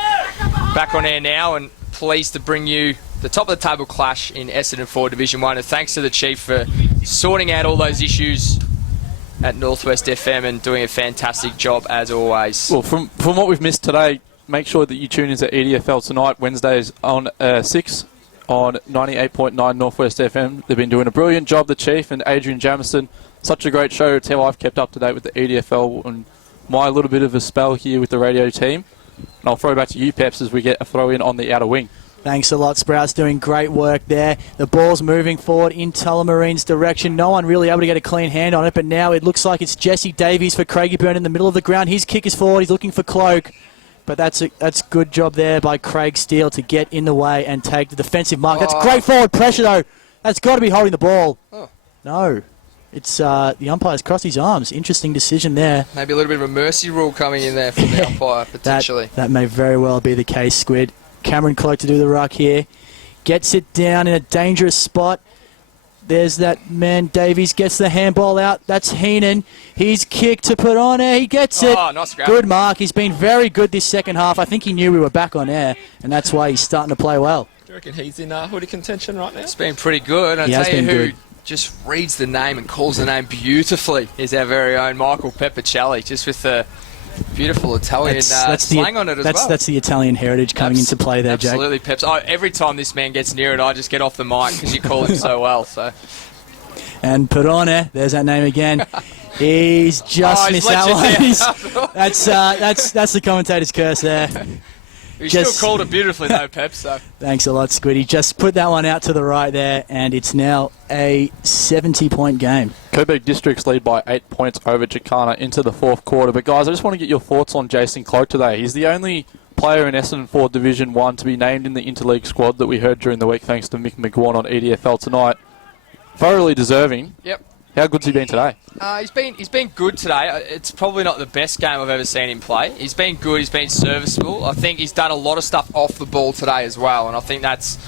Back on air now, and pleased to bring you the top of the table clash in Essendon 4 Division 1, and thanks to the Chief for sorting out all those issues at Northwest FM and doing a fantastic job as always. Well, from what we've missed today, make sure that you tune into EDFL tonight, Wednesdays on 6 on 98.9 Northwest FM. They've been doing a brilliant job, the Chief and Adrian Jamison. Such a great show. It's how I've kept up to date with the EDFL and my little bit of a spell here with the radio team. And I'll throw back to you, Peps, as we get a throw in on the outer wing. Thanks a lot, Sprouts, doing great work there. The ball's moving forward in Tullamarine's direction. No one really able to get a clean hand on it, but now it looks like it's Jesse Davies for Craigiburn in the middle of the ground. His kick is forward. He's looking for Cloak, but that's good job there by Craig Steele to get in the way and take the defensive mark. That's great forward pressure, though. That's got to be holding the ball. Oh. No. It's the umpire's crossed his arms. Interesting decision there. Maybe a little bit of a mercy rule coming in there from the umpire, potentially. That may very well be the case, Squid. Cameron Cloak to do the ruck here. Gets it down in a dangerous spot. There's that man, Davies, gets the handball out. That's Heenan. He's kicked to put on air. He gets it. Oh, nice grab. Good mark. He's been very good this second half. I think he knew we were back on air, and that's why he's starting to play well. Do you reckon he's in hoodie contention right now? It's been pretty good. He has tell you been who good. just reads the name and calls the name beautifully is our very own Michael Peppicelli, just with the beautiful Italian slang on it as well. That's the Italian heritage coming into play there, Jake. Absolutely, Peps. Every time this man gets near it, I just get off the mic because you call him so well. So. And Perone, there's that name again. He's just missed that one. That's the commentator's curse there. He still called it beautifully though, Pep. So. Thanks a lot, Squiddy. Just put that one out to the right there, and it's now a 70-point game. Coburg Districts lead by 8 points over Chicana into the fourth quarter. But guys, I just want to get your thoughts on Jason Cloak today. He's the only player in Essendon 4 Division 1 to be named in the interleague squad that we heard during the week, thanks to Mick McGawan on EDFL tonight. Thoroughly deserving. Yep. How good's he been today? He's been good today. It's probably not the best game I've ever seen him play. He's been good. He's been serviceable. I think he's done a lot of stuff off the ball today as well, and I think that's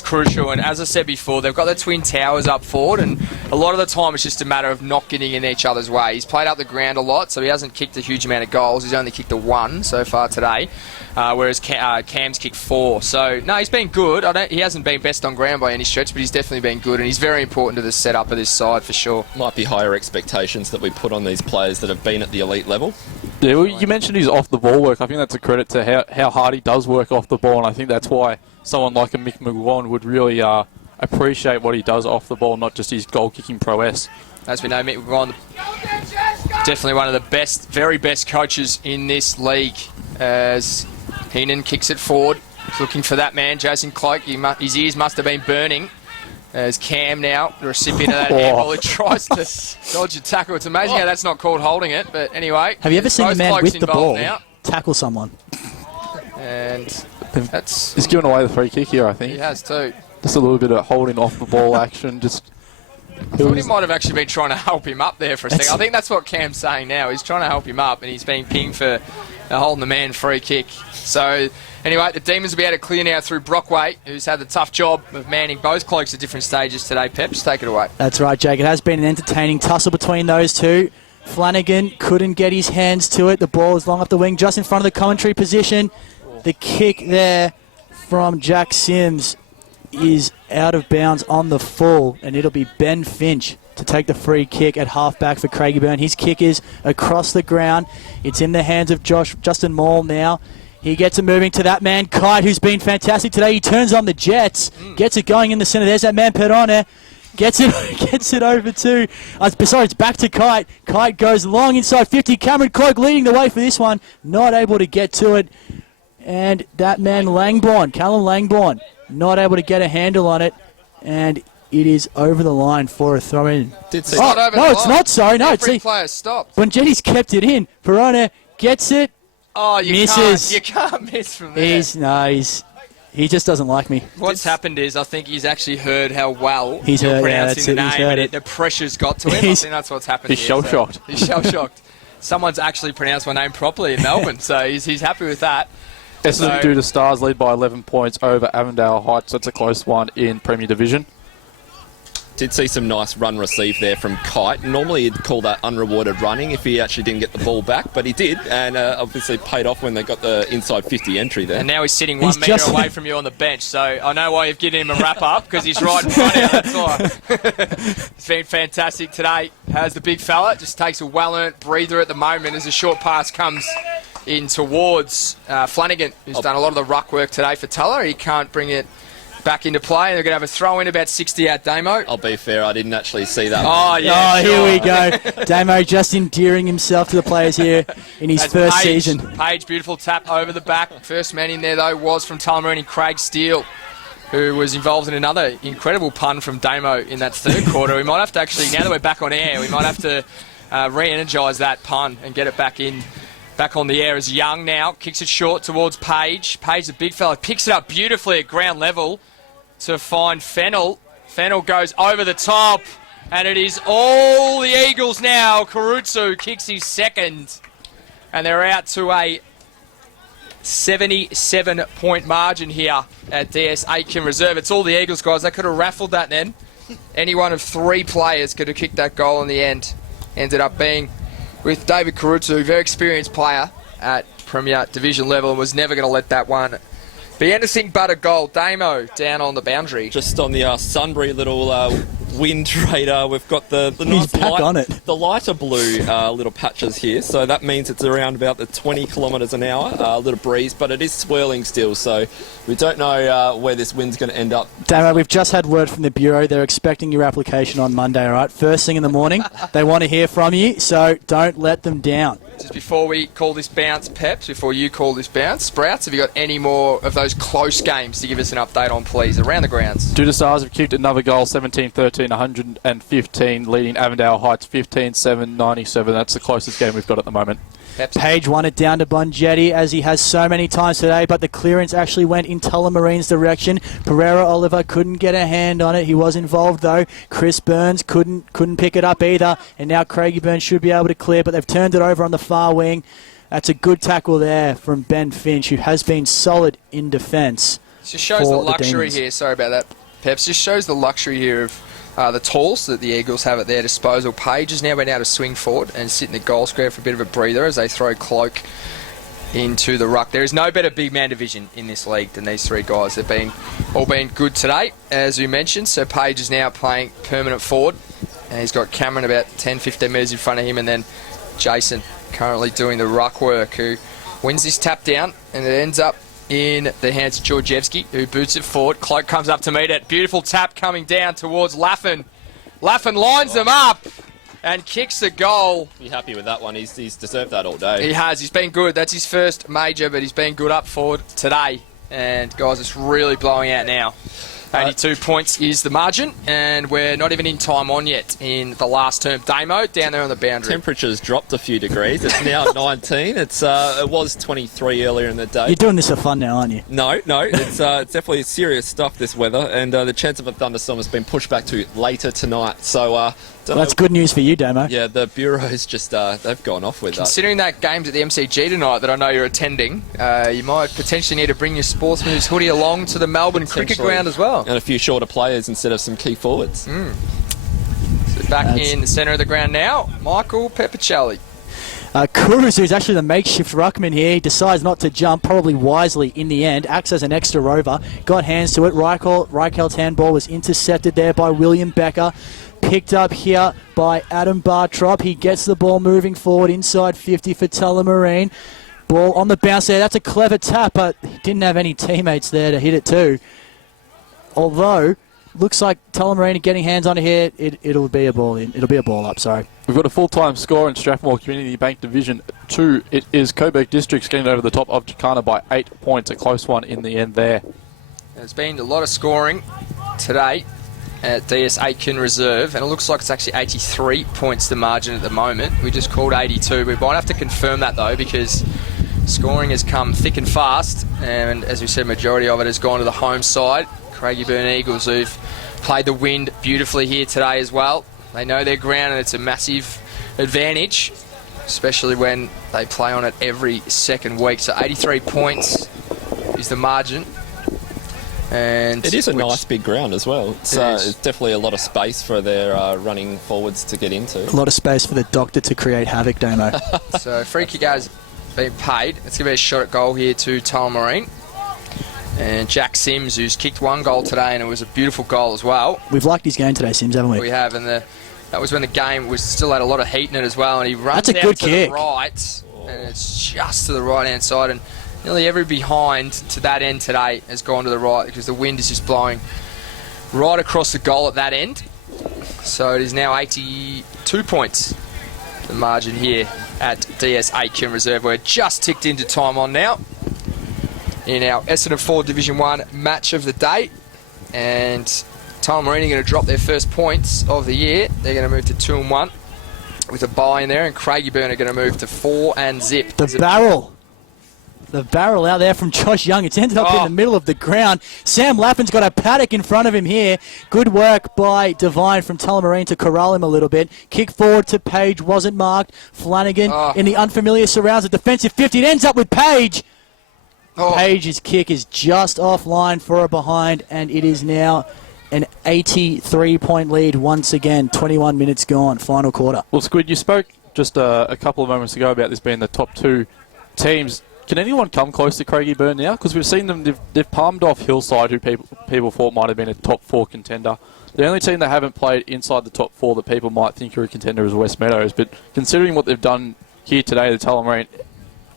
crucial. And as I said before, they've got the twin towers up forward, and a lot of the time it's just a matter of not getting in each other's way. He's played up the ground a lot, so he hasn't kicked a huge amount of goals. He's only kicked the one so far today, whereas Cam's kicked 4. So, no, he's been good. He hasn't been best on ground by any stretch, but he's definitely been good, and he's very important to the setup of this side for sure. Might be higher expectations that we put on these players that have been at the elite level. Yeah, well, you mentioned his off-the-ball work. I think that's a credit to how hard he does work off the ball, and I think that's why someone like a Mick McGawan would really appreciate what he does off the ball, not just his goal-kicking prowess. As we know, Mick McGawan, definitely one of the very best coaches in this league. As Heenan kicks it forward, he's looking for that man, Jason Cloak. His ears must have been burning. As Cam now, the recipient of that handball, he tries to dodge a tackle. It's amazing how that's not called holding it, but anyway. Have you ever seen a man with the ball now tackle someone? And he's given away the free kick here, I think. He has too. Just a little bit of holding off the ball action. I thought he might have actually been trying to help him up there for a second. I think that's what Cam's saying now. He's trying to help him up, and he's being pinged for holding the man free kick. So, anyway, the Demons will be able to clear now through Brockway, who's had the tough job of manning both Cloaks at different stages today. Pep, just take it away. That's right, Jake. It has been an entertaining tussle between those two. Flanagan couldn't get his hands to it. The ball is long up the wing, just in front of the commentary position. The kick there from Jack Sims is out of bounds on the full, and it'll be Ben Finch to take the free kick at halfback for Craigiburn. His kick is across the ground. It's in the hands of Justin Maul now. He gets it moving to that man, Kite, who's been fantastic today. He turns on the Jets, gets it going in the centre. There's that man, Perone. Gets it over to... sorry, it's back to Kite. Kite goes long inside 50. Cameron Cloak leading the way for this one. Not able to get to it. And that man, Callum Langbourne, not able to get a handle on it. And it is over the line for a throw-in. It's not. Sorry. No, it's... player stopped. Bonjetti's kept it in. Perone gets it. Oh, misses. You can't miss from there. He just doesn't like me. What's happened is I think he's actually heard how well he's you're heard, pronouncing the He's name, heard and the pressure's got to him. I think that's what's happened. He's shell-shocked. He's shell-shocked. Someone's actually pronounced my name properly in Melbourne, so he's happy with that. Essendon do the Stars lead by 11 points over Avondale Heights. So it's a close one in Premier Division. Did see some nice run receive there from Kite. Normally he'd call that unrewarded running if he actually didn't get the ball back, but he did, and obviously paid off when they got the inside 50 entry there. And now he's sitting 1 metre away from you on the bench, so I know why you've given him a wrap-up, because he's right in front of you, that's why. It's been fantastic today. Has the big fella, just takes a well-earned breather at the moment as a short pass comes in towards Flanagan, who's done a lot of the ruck work today for Tulla. He can't bring it back into play. They're going to have a throw in about 60 out Damo. I'll be fair, I didn't actually see that. Oh, yeah. Oh, sure. Here we go. Damo just endearing himself to the players here in his first season. Page, beautiful tap over the back. First man in there, though, was from Tullamarine, Craig Steele, who was involved in another incredible pun from Damo in that third quarter. We might have to actually, now that we're back on air, we might have to re-energise that pun and get it back on the air. As Young now kicks it short towards Page. Page, the big fella, picks it up beautifully at ground level to find Fennell. Fennell goes over the top. And it is all the Eagles now. Karutsu kicks his second. And they're out to a 77-point margin here at DS Aitken Reserve. It's all the Eagles, guys. They could have raffled that then. Any one of 3 players could have kicked that goal in the end. Ended up being with David Karutsu, very experienced player at Premier Division level, and was never going to let that one be anything but a goal. Damo down on the boundary. Just on the Sunbury little wind radar, we've got the He's back on it. the lighter blue little patches here. So that means it's around about the 20 kilometres an hour, a little breeze, but it is swirling still. So we don't know where this wind's going to end up. Damo, we've just had word from the Bureau. They're expecting your application on Monday, all right? First thing in the morning. They want to hear from you, so don't let them down. Just before we call this bounce, Peps, before you call this bounce, Sprouts, have you got any more of those close games to give us an update on, please, around the grounds? Duda Stars have kicked another goal, 17-13, 115, leading Avondale Heights 15-7, 97. That's the closest game we've got at the moment. Peps. Page won it down to Bonjetti, as he has so many times today, but the clearance actually went in Tullamarine's direction. Pereira Oliver couldn't get a hand on it. He was involved, though. Chris Burns couldn't pick it up either, and now Craigiburn should be able to clear, but they've turned it over on the far wing. That's a good tackle there from Ben Finch, who has been solid in defence. Just shows the luxury here. Sorry about that, Peps. Just shows the luxury here of the tools that the Eagles have at their disposal. Page has now been able to swing forward and sit in the goal square for a bit of a breather as they throw Cloak into the ruck. There is no better big man division in this league than these 3 guys. They've all been good today, as we mentioned. So Page is now playing permanent forward, and he's got Cameron about 10-15 metres in front of him, and then Jason currently doing the ruck work, who wins this tap down, and it ends up in the hands of Georgievski, who boots it forward. Cloak comes up to meet it. Beautiful tap coming down towards Laffin. Laffin lines them up and kicks the goal. Be happy with that one. He's deserved that all day. He has. He's been good. That's his first major, but he's been good up forward today. And, guys, it's really blowing out now. 82 points is the margin, and we're not even in time on yet in the last term. Damo down there on the boundary. Temperature's dropped a few degrees. It's now 19. It was 23 earlier in the day. You're doing this for fun now, aren't you? No, it's definitely serious stuff, this weather, and the chance of a thunderstorm has been pushed back to later tonight. So That's good news for you, Damo. Yeah, the Bureau's just, they've gone off with that. Considering that game's at the MCG tonight that I know you're attending, you might potentially need to bring your sportsman's hoodie along to the Melbourne cricket ground as well. And a few shorter players instead of some key forwards. So back in the centre of the ground now, Michael Peppicelli. Kurus, who's actually the makeshift ruckman here, he decides not to jump, probably wisely in the end, acts as an extra rover, got hands to it. Reichelt's handball was intercepted there by William Becker. Picked up here by Adam Bartrop. He gets the ball moving forward inside 50 for Tullamarine. Ball on the bounce there. That's a clever tap, but he didn't have any teammates there to hit it too. Although, looks like Tullamarine are getting hands on it here. It'll be a ball in. It'll be a ball up, sorry. We've got a full-time score in Strathmore Community Bank Division 2. It is Coburg Districts getting over the top of Chicana by 8 points. A close one in the end there. There's been a lot of scoring today at DS Aitken Reserve, and it looks like it's actually 83 points the margin at the moment. We just called 82. We might have to confirm that though, because scoring has come thick and fast, and as we said, majority of it has gone to the home side. Craigiburn Eagles, who've played the wind beautifully here today as well. They know their ground, and it's a massive advantage, especially when they play on it every second week. So 83 points is the margin. And it is a nice big ground as well. It's definitely a lot of space for their running forwards to get into. A lot of space for the doctor to create havoc, Damo. So free kick has been paid. It's going to be a shot at goal here to Tullamarine. And Jack Sims, who's kicked 1 goal today, and it was a beautiful goal as well. We've liked his game today, Sims, haven't we? We have, and that was when the game was still had a lot of heat in it as well, and he runs That's a out good to kick. the right, and it's just to the right-hand side, and nearly every behind to that end today has gone to the right because the wind is just blowing right across the goal at that end. So it is now 82 points, the margin here at DS Aitken Reserve. We're just ticked into time on now in our Essendon 4 Division 1 match of the day, and Tullamarine are going to drop their first points of the year. They're going to move to 2-1 with a bye in there, and Craigiburn are going to move to 4 and zip. The barrel. The barrel out there from Josh Young. It's ended up in the middle of the ground. Sam Laffin's got a paddock in front of him here. Good work by Devine from Tullamarine to corral him a little bit. Kick forward to Page. Wasn't marked. Flanagan in the unfamiliar surrounds. A defensive 50. It ends up with Page. Page's kick is just offline for a behind, and it is now an 83-point lead once again. 21 minutes gone. Final quarter. Well, Squid, you spoke just a couple of moments ago about this being the top two teams. Can anyone come close to Craigiburn now? Because we've seen them, they've palmed off Hillside, who people thought might have been a top 4 contender. The only team that haven't played inside the top 4 that people might think are a contender is West Meadows. But considering what they've done here today, the Tullamarine,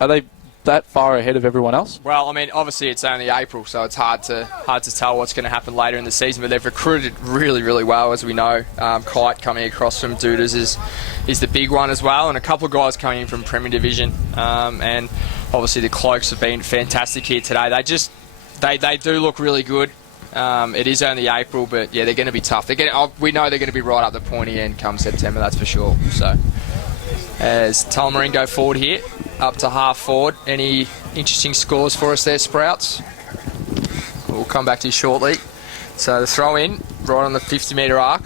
are they that far ahead of everyone else? Well, I mean, obviously it's only April, so it's hard to tell what's going to happen later in the season. But they've recruited really, really well, as we know. Kite coming across from Dudas is the big one as well, and a couple of guys coming in from Premier Division. And obviously the Cloaks have been fantastic here today. They do look really good. It is only April, but yeah, they're going to be tough. We know they're going to be right up the pointy end come September, that's for sure. So as Tullamarine go forward here, up to half forward. Any interesting scores for us there, Sprouts? We'll come back to you shortly. So the throw in right on the 50-metre arc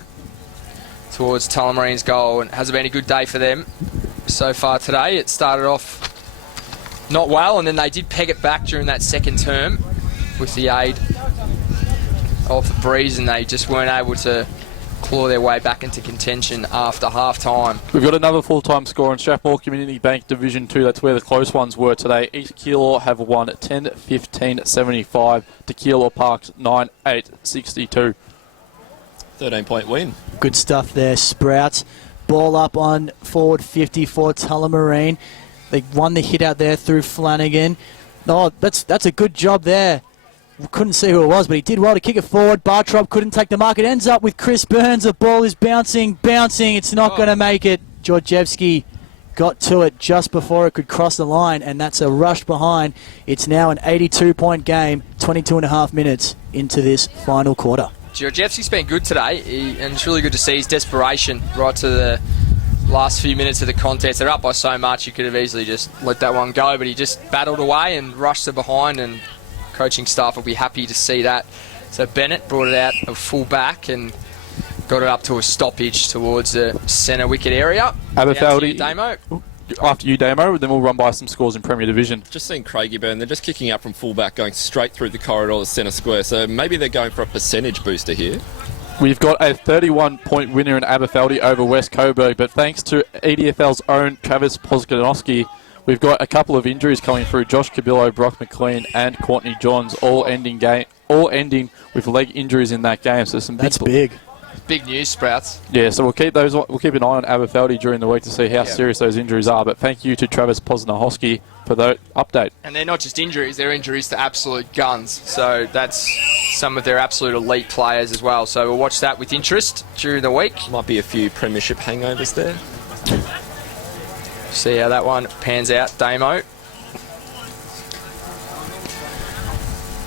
towards Tullamarine's goal, and hasn't been a good day for them so far today. It started off not well, and then they did peg it back during that second term with the aid of the breeze, and they just weren't able to claw their way back into contention after half-time. We've got another full-time score in Strathmore Community Bank Division 2. That's where the close ones were today. East Keilor have won 10-15-75 to Keilor Parks 9-8-62. 13-point win. Good stuff there, Sprouts. Ball up on forward 50 for Tullamarine. They won the hit out there through Flanagan. Oh, that's a good job there. We couldn't see who it was, but he did well to kick it forward. Bartrop couldn't take the mark. It ends up with Chris Burns. The ball is bouncing. It's not going to make it. Georgievski got to it just before it could cross the line, and that's a rush behind. It's now an 82-point game, 22 and a half minutes into this final quarter. Georgievski's been good today, and it's really good to see his desperation right to the last few minutes of the contest. They're up by so much, you could have easily just let that one go, but he just battled away and rushed to behind, and coaching staff will be happy to see that. So Bennett brought it out of full back and got it up to a stoppage towards the centre wicket area. Aberfeldy, Damo. After you, Damo, then we'll run by some scores in Premier Division. Just seeing Craigiburn, they're just kicking up from full-back, going straight through the corridor to centre square, so maybe they're going for a percentage booster here. We've got a 31-point winner in Aberfeldy over West Coburg, but thanks to EDFL's own Travis Poskanowski, we've got a couple of injuries coming through. Josh Cabillo, Brock McLean, and Courtney Johns all ending with leg injuries in that game. So that's big. Big news, Sprouts. Yeah, so we'll keep an eye on Aberfeldy during the week to see how serious those injuries are. But thank you to Travis Poskanowski for the update. And they're not just injuries; they're injuries to absolute guns. So that's some of their absolute elite players as well. So we'll watch that with interest during the week. Might be a few premiership hangovers there. See how that one pans out, Damo.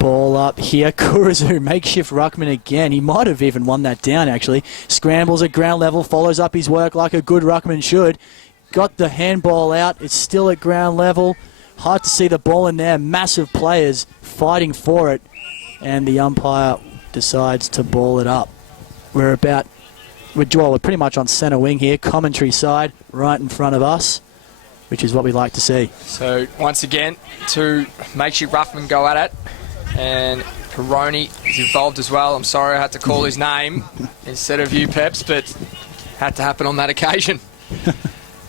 Ball up here. Kurizu, makeshift ruckman again. He might have even won that down, actually. Scrambles at ground level, follows up his work like a good ruckman should. Got the handball out. It's still at ground level. Hard to see the ball in there. Massive players fighting for it. And the umpire decides to ball it up. We're pretty much on centre wing here. Commentary side right in front of us, which is what we like to see. So once again, two makeshift ruckmen go at it. And Peroni is involved as well. I'm sorry I had to call his name instead of you, Peps, but had to happen on that occasion.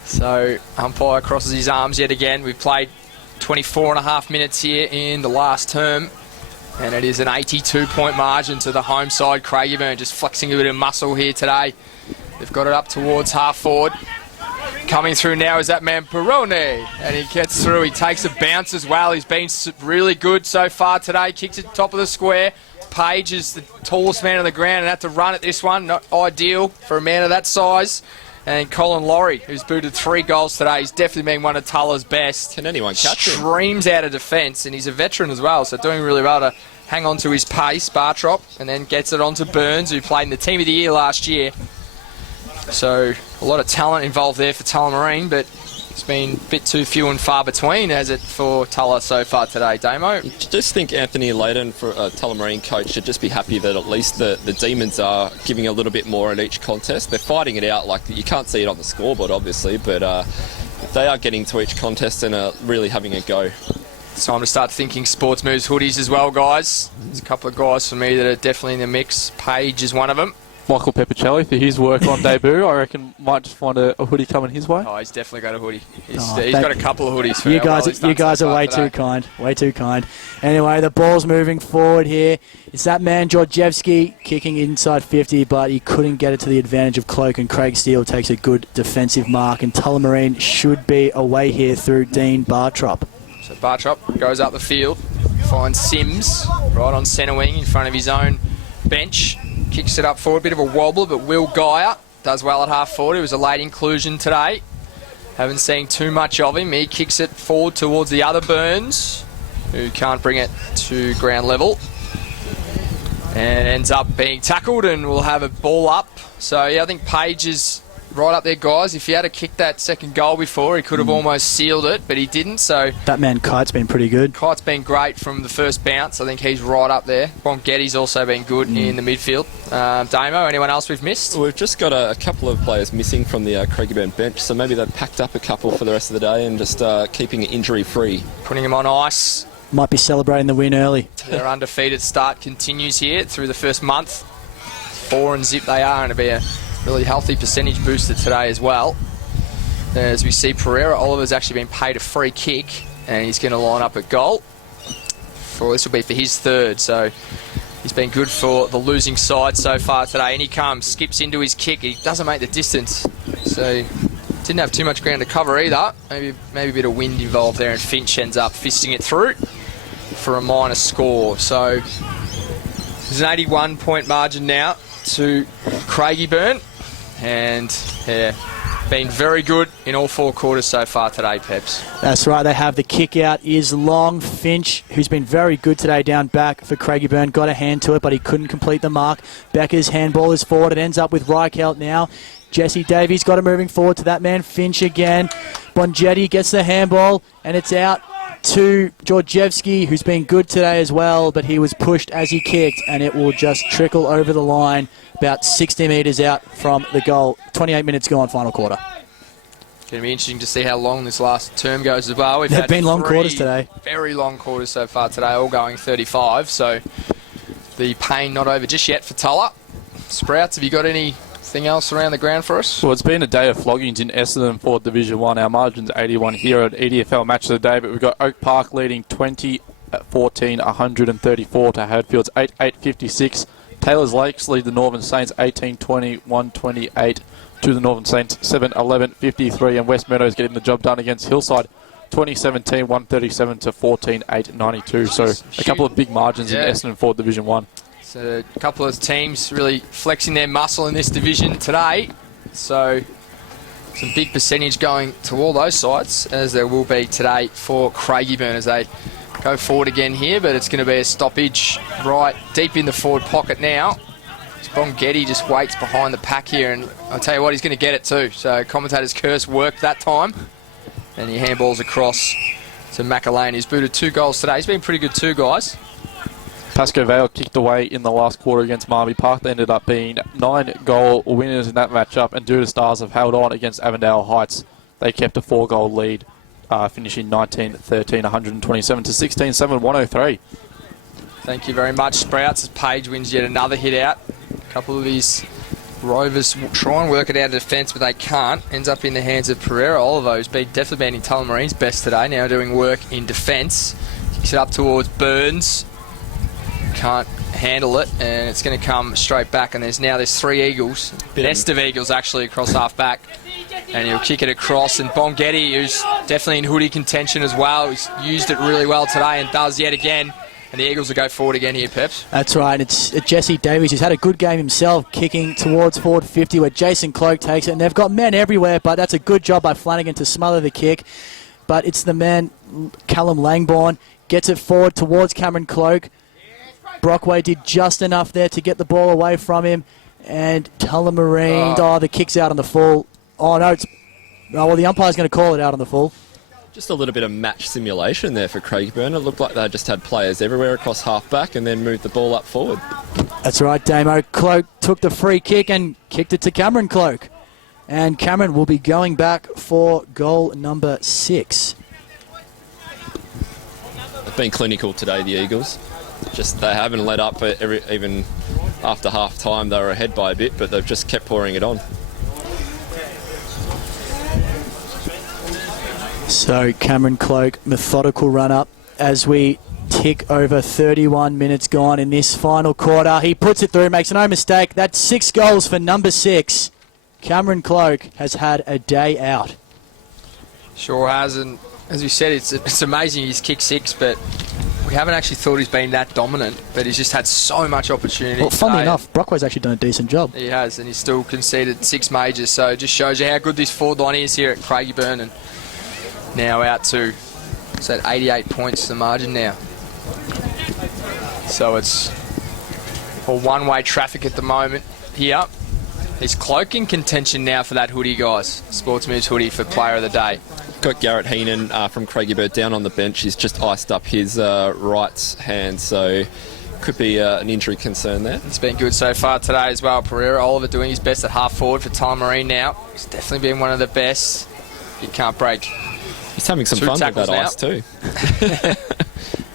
So umpire crosses his arms yet again. We've played 24 and a half minutes here in the last term, and it is an 82-point margin to the home side. Craigiburn just flexing a bit of muscle here today. They've got it up towards half forward. Coming through now is that man Peroni, and he gets through. He takes a bounce as well. He's been really good so far today. Kicks it top of the square. Page is the tallest man on the ground and had to run at this one. Not ideal for a man of that size. And Colin Laurie, who's booted 3 goals today, he's definitely been one of Tulla's best. Can anyone catch him? Streams out of defence, and he's a veteran as well, so doing really well to hang on to his pace, Bartrop, and then gets it on to Burns, who played in the Team of the Year last year. So a lot of talent involved there for Tullamarine, but It's been a bit too few and far between, has it, for Tulla so far today, Damo? I just think Anthony Layden, for a Tullamarine coach, should just be happy that at least the Demons are giving a little bit more at each contest. They're fighting it out. Like, you can't see it on the scoreboard, obviously, but they are getting to each contest and are really having a go. It's time to start thinking sports moves hoodies as well, guys. There's a couple of guys for me that are definitely in the mix. Page is one of them. Michael Peppicelli for his work on debut. I reckon might just find a hoodie coming his way. Oh, he's definitely got a hoodie. He's got a couple of hoodies for you guys are way too kind. Way too kind. Anyway, the ball's moving forward here. It's that man, Georgievski, kicking inside 50, but he couldn't get it to the advantage of Cloak, and Craig Steele takes a good defensive mark, and Tullamarine should be away here through Dean Bartrop. So Bartrop goes up the field, finds Sims right on centre wing in front of his own bench. Kicks it up forward, bit of a wobbler, but Will Geyer does well at half forward. It was a late inclusion today. Haven't seen too much of him. He kicks it forward towards the other Burns, who can't bring it to ground level. And ends up being tackled, and we'll have a ball up. So, yeah, I think Page is right up there, guys. If he had kicked that second goal before, he could have almost sealed it, but he didn't. So that man Kite's been pretty good. Kite's been great from the first bounce. I think he's right up there. Bonghetti's also been good in the midfield. Damo, anyone else we've missed? We've just got a couple of players missing from the Craigiburn bench, so maybe they've packed up a couple for the rest of the day and just keeping it injury-free. Putting them on ice. Might be celebrating the win early. Their undefeated start continues here through the first month. 4 and zip they are, and it'll be a really healthy percentage booster today as well. As we see, Pereira Oliver's actually been paid a free kick, and he's going to line up at goal. This will be for his third, so he's been good for the losing side so far today. And he comes, skips into his kick. He doesn't make the distance, so didn't have too much ground to cover either. Maybe a bit of wind involved there, and Finch ends up fisting it through for a minor score. So there's an 81-point margin now to Craigiburn. And, yeah, been very good in all 4 quarters so far today, Peps. That's right. They have the kick out is long. Finch, who's been very good today down back for Craigiburn, got a hand to it, but he couldn't complete the mark. Becker's handball is forward. It ends up with Reichelt now. Jesse Davies got it moving forward to that man. Finch again. Bonghetti gets the handball, and it's out to Georgievski, who's been good today as well, but he was pushed as he kicked, and it will just trickle over the line about 60 metres out from the goal. 28 minutes gone, final quarter. Going to be interesting to see how long this last term goes as well. They've been long quarters today. Very long quarters so far today, all going 35, so the pain not over just yet for Tulla. Sprouts, have you got anything else around the ground for us? Well, it's been a day of floggings in Essendon for Division 1. Our margin's 81 here at EDFL Match of the Day, but we've got Oak Park leading 20-14, 134 to Hadfield's 8-8-56. Taylor's Lakes lead the Northern Saints 18-20, 128 to the Northern Saints 7-11-53, and West Meadows getting the job done against Hillside 2017, 137 to 14, 8-92. So a couple of big margins in Essendon for Division 1. So a couple of teams really flexing their muscle in this division today. So some big percentage going to all those sides, as there will be today for Craigiburn as they go forward again here, but it's going to be a stoppage right deep in the forward pocket now. Bonghetti just waits behind the pack here, and I'll tell you what, he's going to get it too. So commentator's curse worked that time, and he handballs across to McElwain, who's booted 2 goals today. He's been pretty good too, guys. Pascoe Vale kicked away in the last quarter against Marby Park. They ended up being 9-goal winners in that matchup, and Duda Stars have held on against Avondale Heights. They kept a 4-goal lead, finishing 19-13, 127 to 16, 7, 103. Thank you very much, Sprouts, as Page wins yet another hit out. A couple of these Rovers will try and work it out of defence, but they can't. Ends up in the hands of Pereira Oliver, who's definitely been in Tullamarine's best today, now doing work in defence. Kicks it up towards Burns. Can't handle it, and it's going to come straight back, and there's 3 Eagles, nest of Eagles actually across half back, and he'll kick it across, and Bonghetti, who's definitely in hoodie contention as well, he's used it really well today and does yet again, and the Eagles will go forward again here, Peps. That's right, it's Jesse Davies, who's had a good game himself, kicking towards forward 50 where Jason Cloak takes it, and they've got men everywhere, but that's a good job by Flanagan to smother the kick, but it's the man, Callum Langbourne, gets it forward towards Cameron Cloak. Brockway did just enough there to get the ball away from him, and Tullamarine, the kick's out on the full. Oh no, it's Oh, well, the umpire's going to call it out on the full. Just a little bit of match simulation there for Craigiburn. It looked like they just had players everywhere across half-back and then moved the ball up forward. That's right, Damo. Cloak took the free kick and kicked it to Cameron Cloak. And Cameron will be going back for goal number 6. They've been clinical today, the Eagles. Just they haven't let up even after half-time. They were ahead by a bit, but they've just kept pouring it on. So Cameron Cloak, methodical run-up as we tick over 31 minutes gone in this final quarter. He puts it through, makes no mistake. That's 6 goals for number 6. Cameron Cloak has had a day out. Sure has, and as you said, it's amazing he's kicked 6, but we haven't actually thought he's been that dominant, but he's just had so much opportunity. Well, funnily today. enough, Brockway's actually done a decent job. He has, and he's still conceded 6 majors, so it just shows you how good this forward line is here at Craigiburn, and now out to, it's at 88 points the margin now. So it's a one-way traffic at the moment here. He's Cloak in contention now for that hoodie, guys. Sports Moves hoodie for Player of the Day. Got Garrett Heenan from Craigiburn down on the bench. He's just iced up his right hand, so could be an injury concern there. It's been good so far today as well. Pereira Oliver doing his best at half forward for Tullamarine now. He's definitely been one of the best. He can't break. He's having some 2 fun with tackles that now. ice too.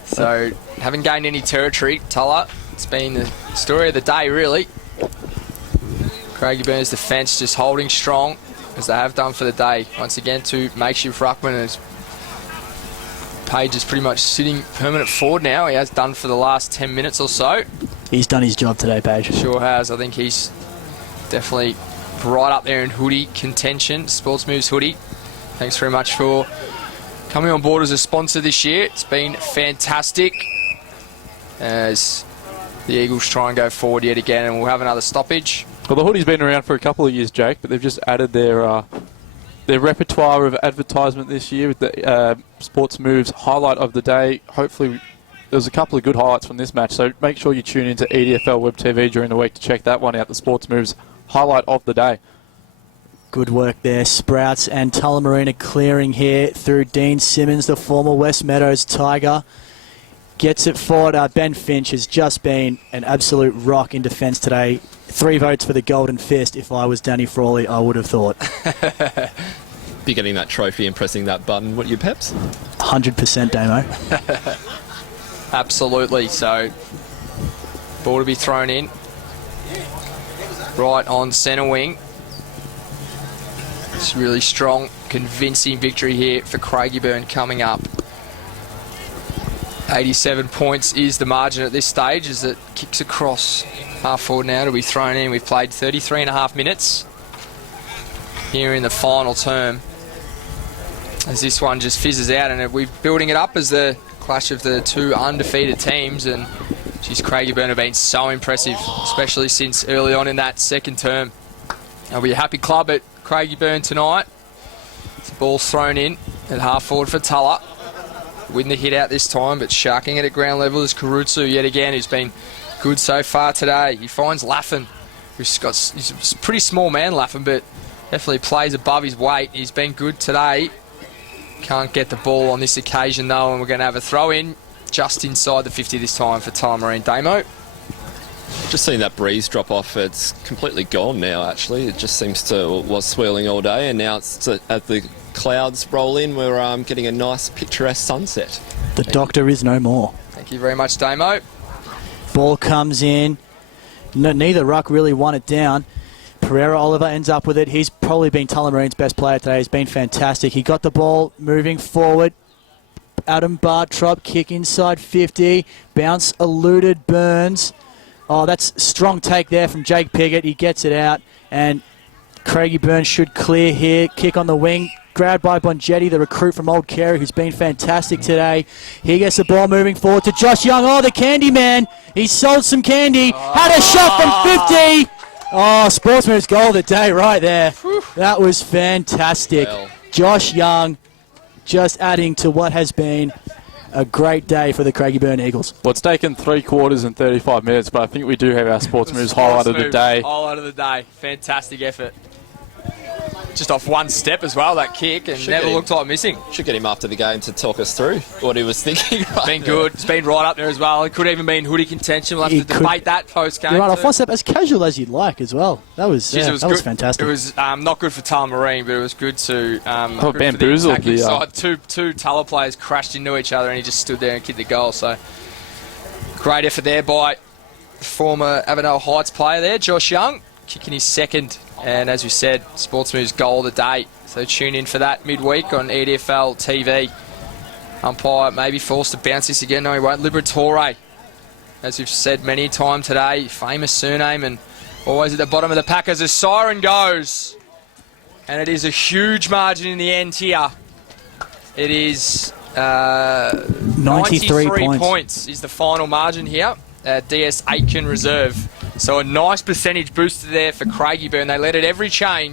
So, haven't gained any territory, Tulla. It's been the story of the day, really. Craigiburn's defence just holding strong, as they have done for the day. Once again, to makeshift ruckman, as Page is pretty much sitting permanent forward now. He has done for the last 10 minutes or so. He's done his job today, Page. Sure has. I think he's definitely right up there in hoodie contention. Sports Moves hoodie. Thanks very much for coming on board as a sponsor this year. It's been fantastic as the Eagles try and go forward yet again, and we'll have another stoppage. Well, the hoodie's been around for a couple of years, Jake, but they've just added their repertoire of advertisement this year with the Sports Moves highlight of the day. Hopefully, there's a couple of good highlights from this match, so make sure you tune into EDFL Web TV during the week to check that one out, the Sports Moves highlight of the day. Good work there. Sprouts and Tullamarine are clearing here through Dean Simmons, the former West Meadows Tiger. Gets it forward. Ben Finch has just been an absolute rock in defence today. 3 votes for the Golden Fist. If I was Danny Frawley, I would have thought. Be getting that trophy and pressing that button. What are you, Peps? 100% Damo. Absolutely. So, ball to be thrown in. Right on centre wing. It's really strong, convincing victory here for Craigiburn coming up. 87 points is the margin at this stage as it kicks across half forward now to be thrown in. We've played 33 and a half minutes here in the final term as this one just fizzes out, and we're building it up as the clash of the 2 undefeated teams, and geez, Craigiburn have been so impressive, especially since early on in that second term. They'll be a happy club at Craigiburn tonight. The ball's thrown in at half forward for Tulla. Win the hit out this time, but sharking it at ground level is Karutsu yet again, who's been good so far today. He finds Laffin, he's a pretty small man, Laffin, but definitely plays above his weight. He's been good today. Can't get the ball on this occasion though, and we're going to have a throw in just inside the 50 this time for Tullamarine. Damo. Just seen that breeze drop off. It's completely gone now, actually. It just seems to was swirling all day, and now it's as the clouds roll in, we're getting a nice picturesque sunset. The doctor is no more. Thank you very much, Damo. Ball comes in. Neither ruck really won it down. Pereira Oliver ends up with it. He's probably been Tullamarine's best player today. He's been fantastic. He got the ball moving forward. Adam Bartrop kick inside 50. Bounce eluded Burns. Oh, that's a strong take there from Jake Piggott. He gets it out, and Craigiburn should clear here. Kick on the wing. Grabbed by Bongetti, the recruit from Old Carey, who's been fantastic today. He gets the ball moving forward to Josh Young. Oh, the candy man. He sold some candy. Had a shot from 50. Oh, Sports Moves goal of the day right there. That was fantastic. Well. Josh Young just adding to what has been a great day for the Craigiburn Eagles. Well, it's taken 3 quarters and 35 minutes, but I think we do have our Sports Moves highlight of the day. Highlight of the day. Fantastic effort. just off one step as well, that kick, and Should never get him. looked like missing. Should get him after the game to talk us through what he was thinking. Right Been there. good. It's been right up there as well. It could even be in hoodie contention. We'll have He to could- debate that post-game. You're right, off too. one step, as casual as you'd like as well. That was, Jeez, yeah, it was that was good. fantastic. It was not good for Tullamarine, but it was good to good for the bamboozled attacking the, side. Two Tulla players crashed into each other, and he just stood there and kicked the goal. So great effort there by former Avondale Heights player there, Josh Young, kicking his second. And as we said, Sportsmove's goal of the day. So tune in for that midweek on EDFL TV. Umpire may be forced to bounce this again. No, he won't. Liberatore, as we've said many times today, famous surname and always at the bottom of the pack as a siren goes. And it is a huge margin in the end here. It is 93 points is the final margin here at DS Aitken Reserve. So a nice percentage booster there for Craigiburn. They led at every change.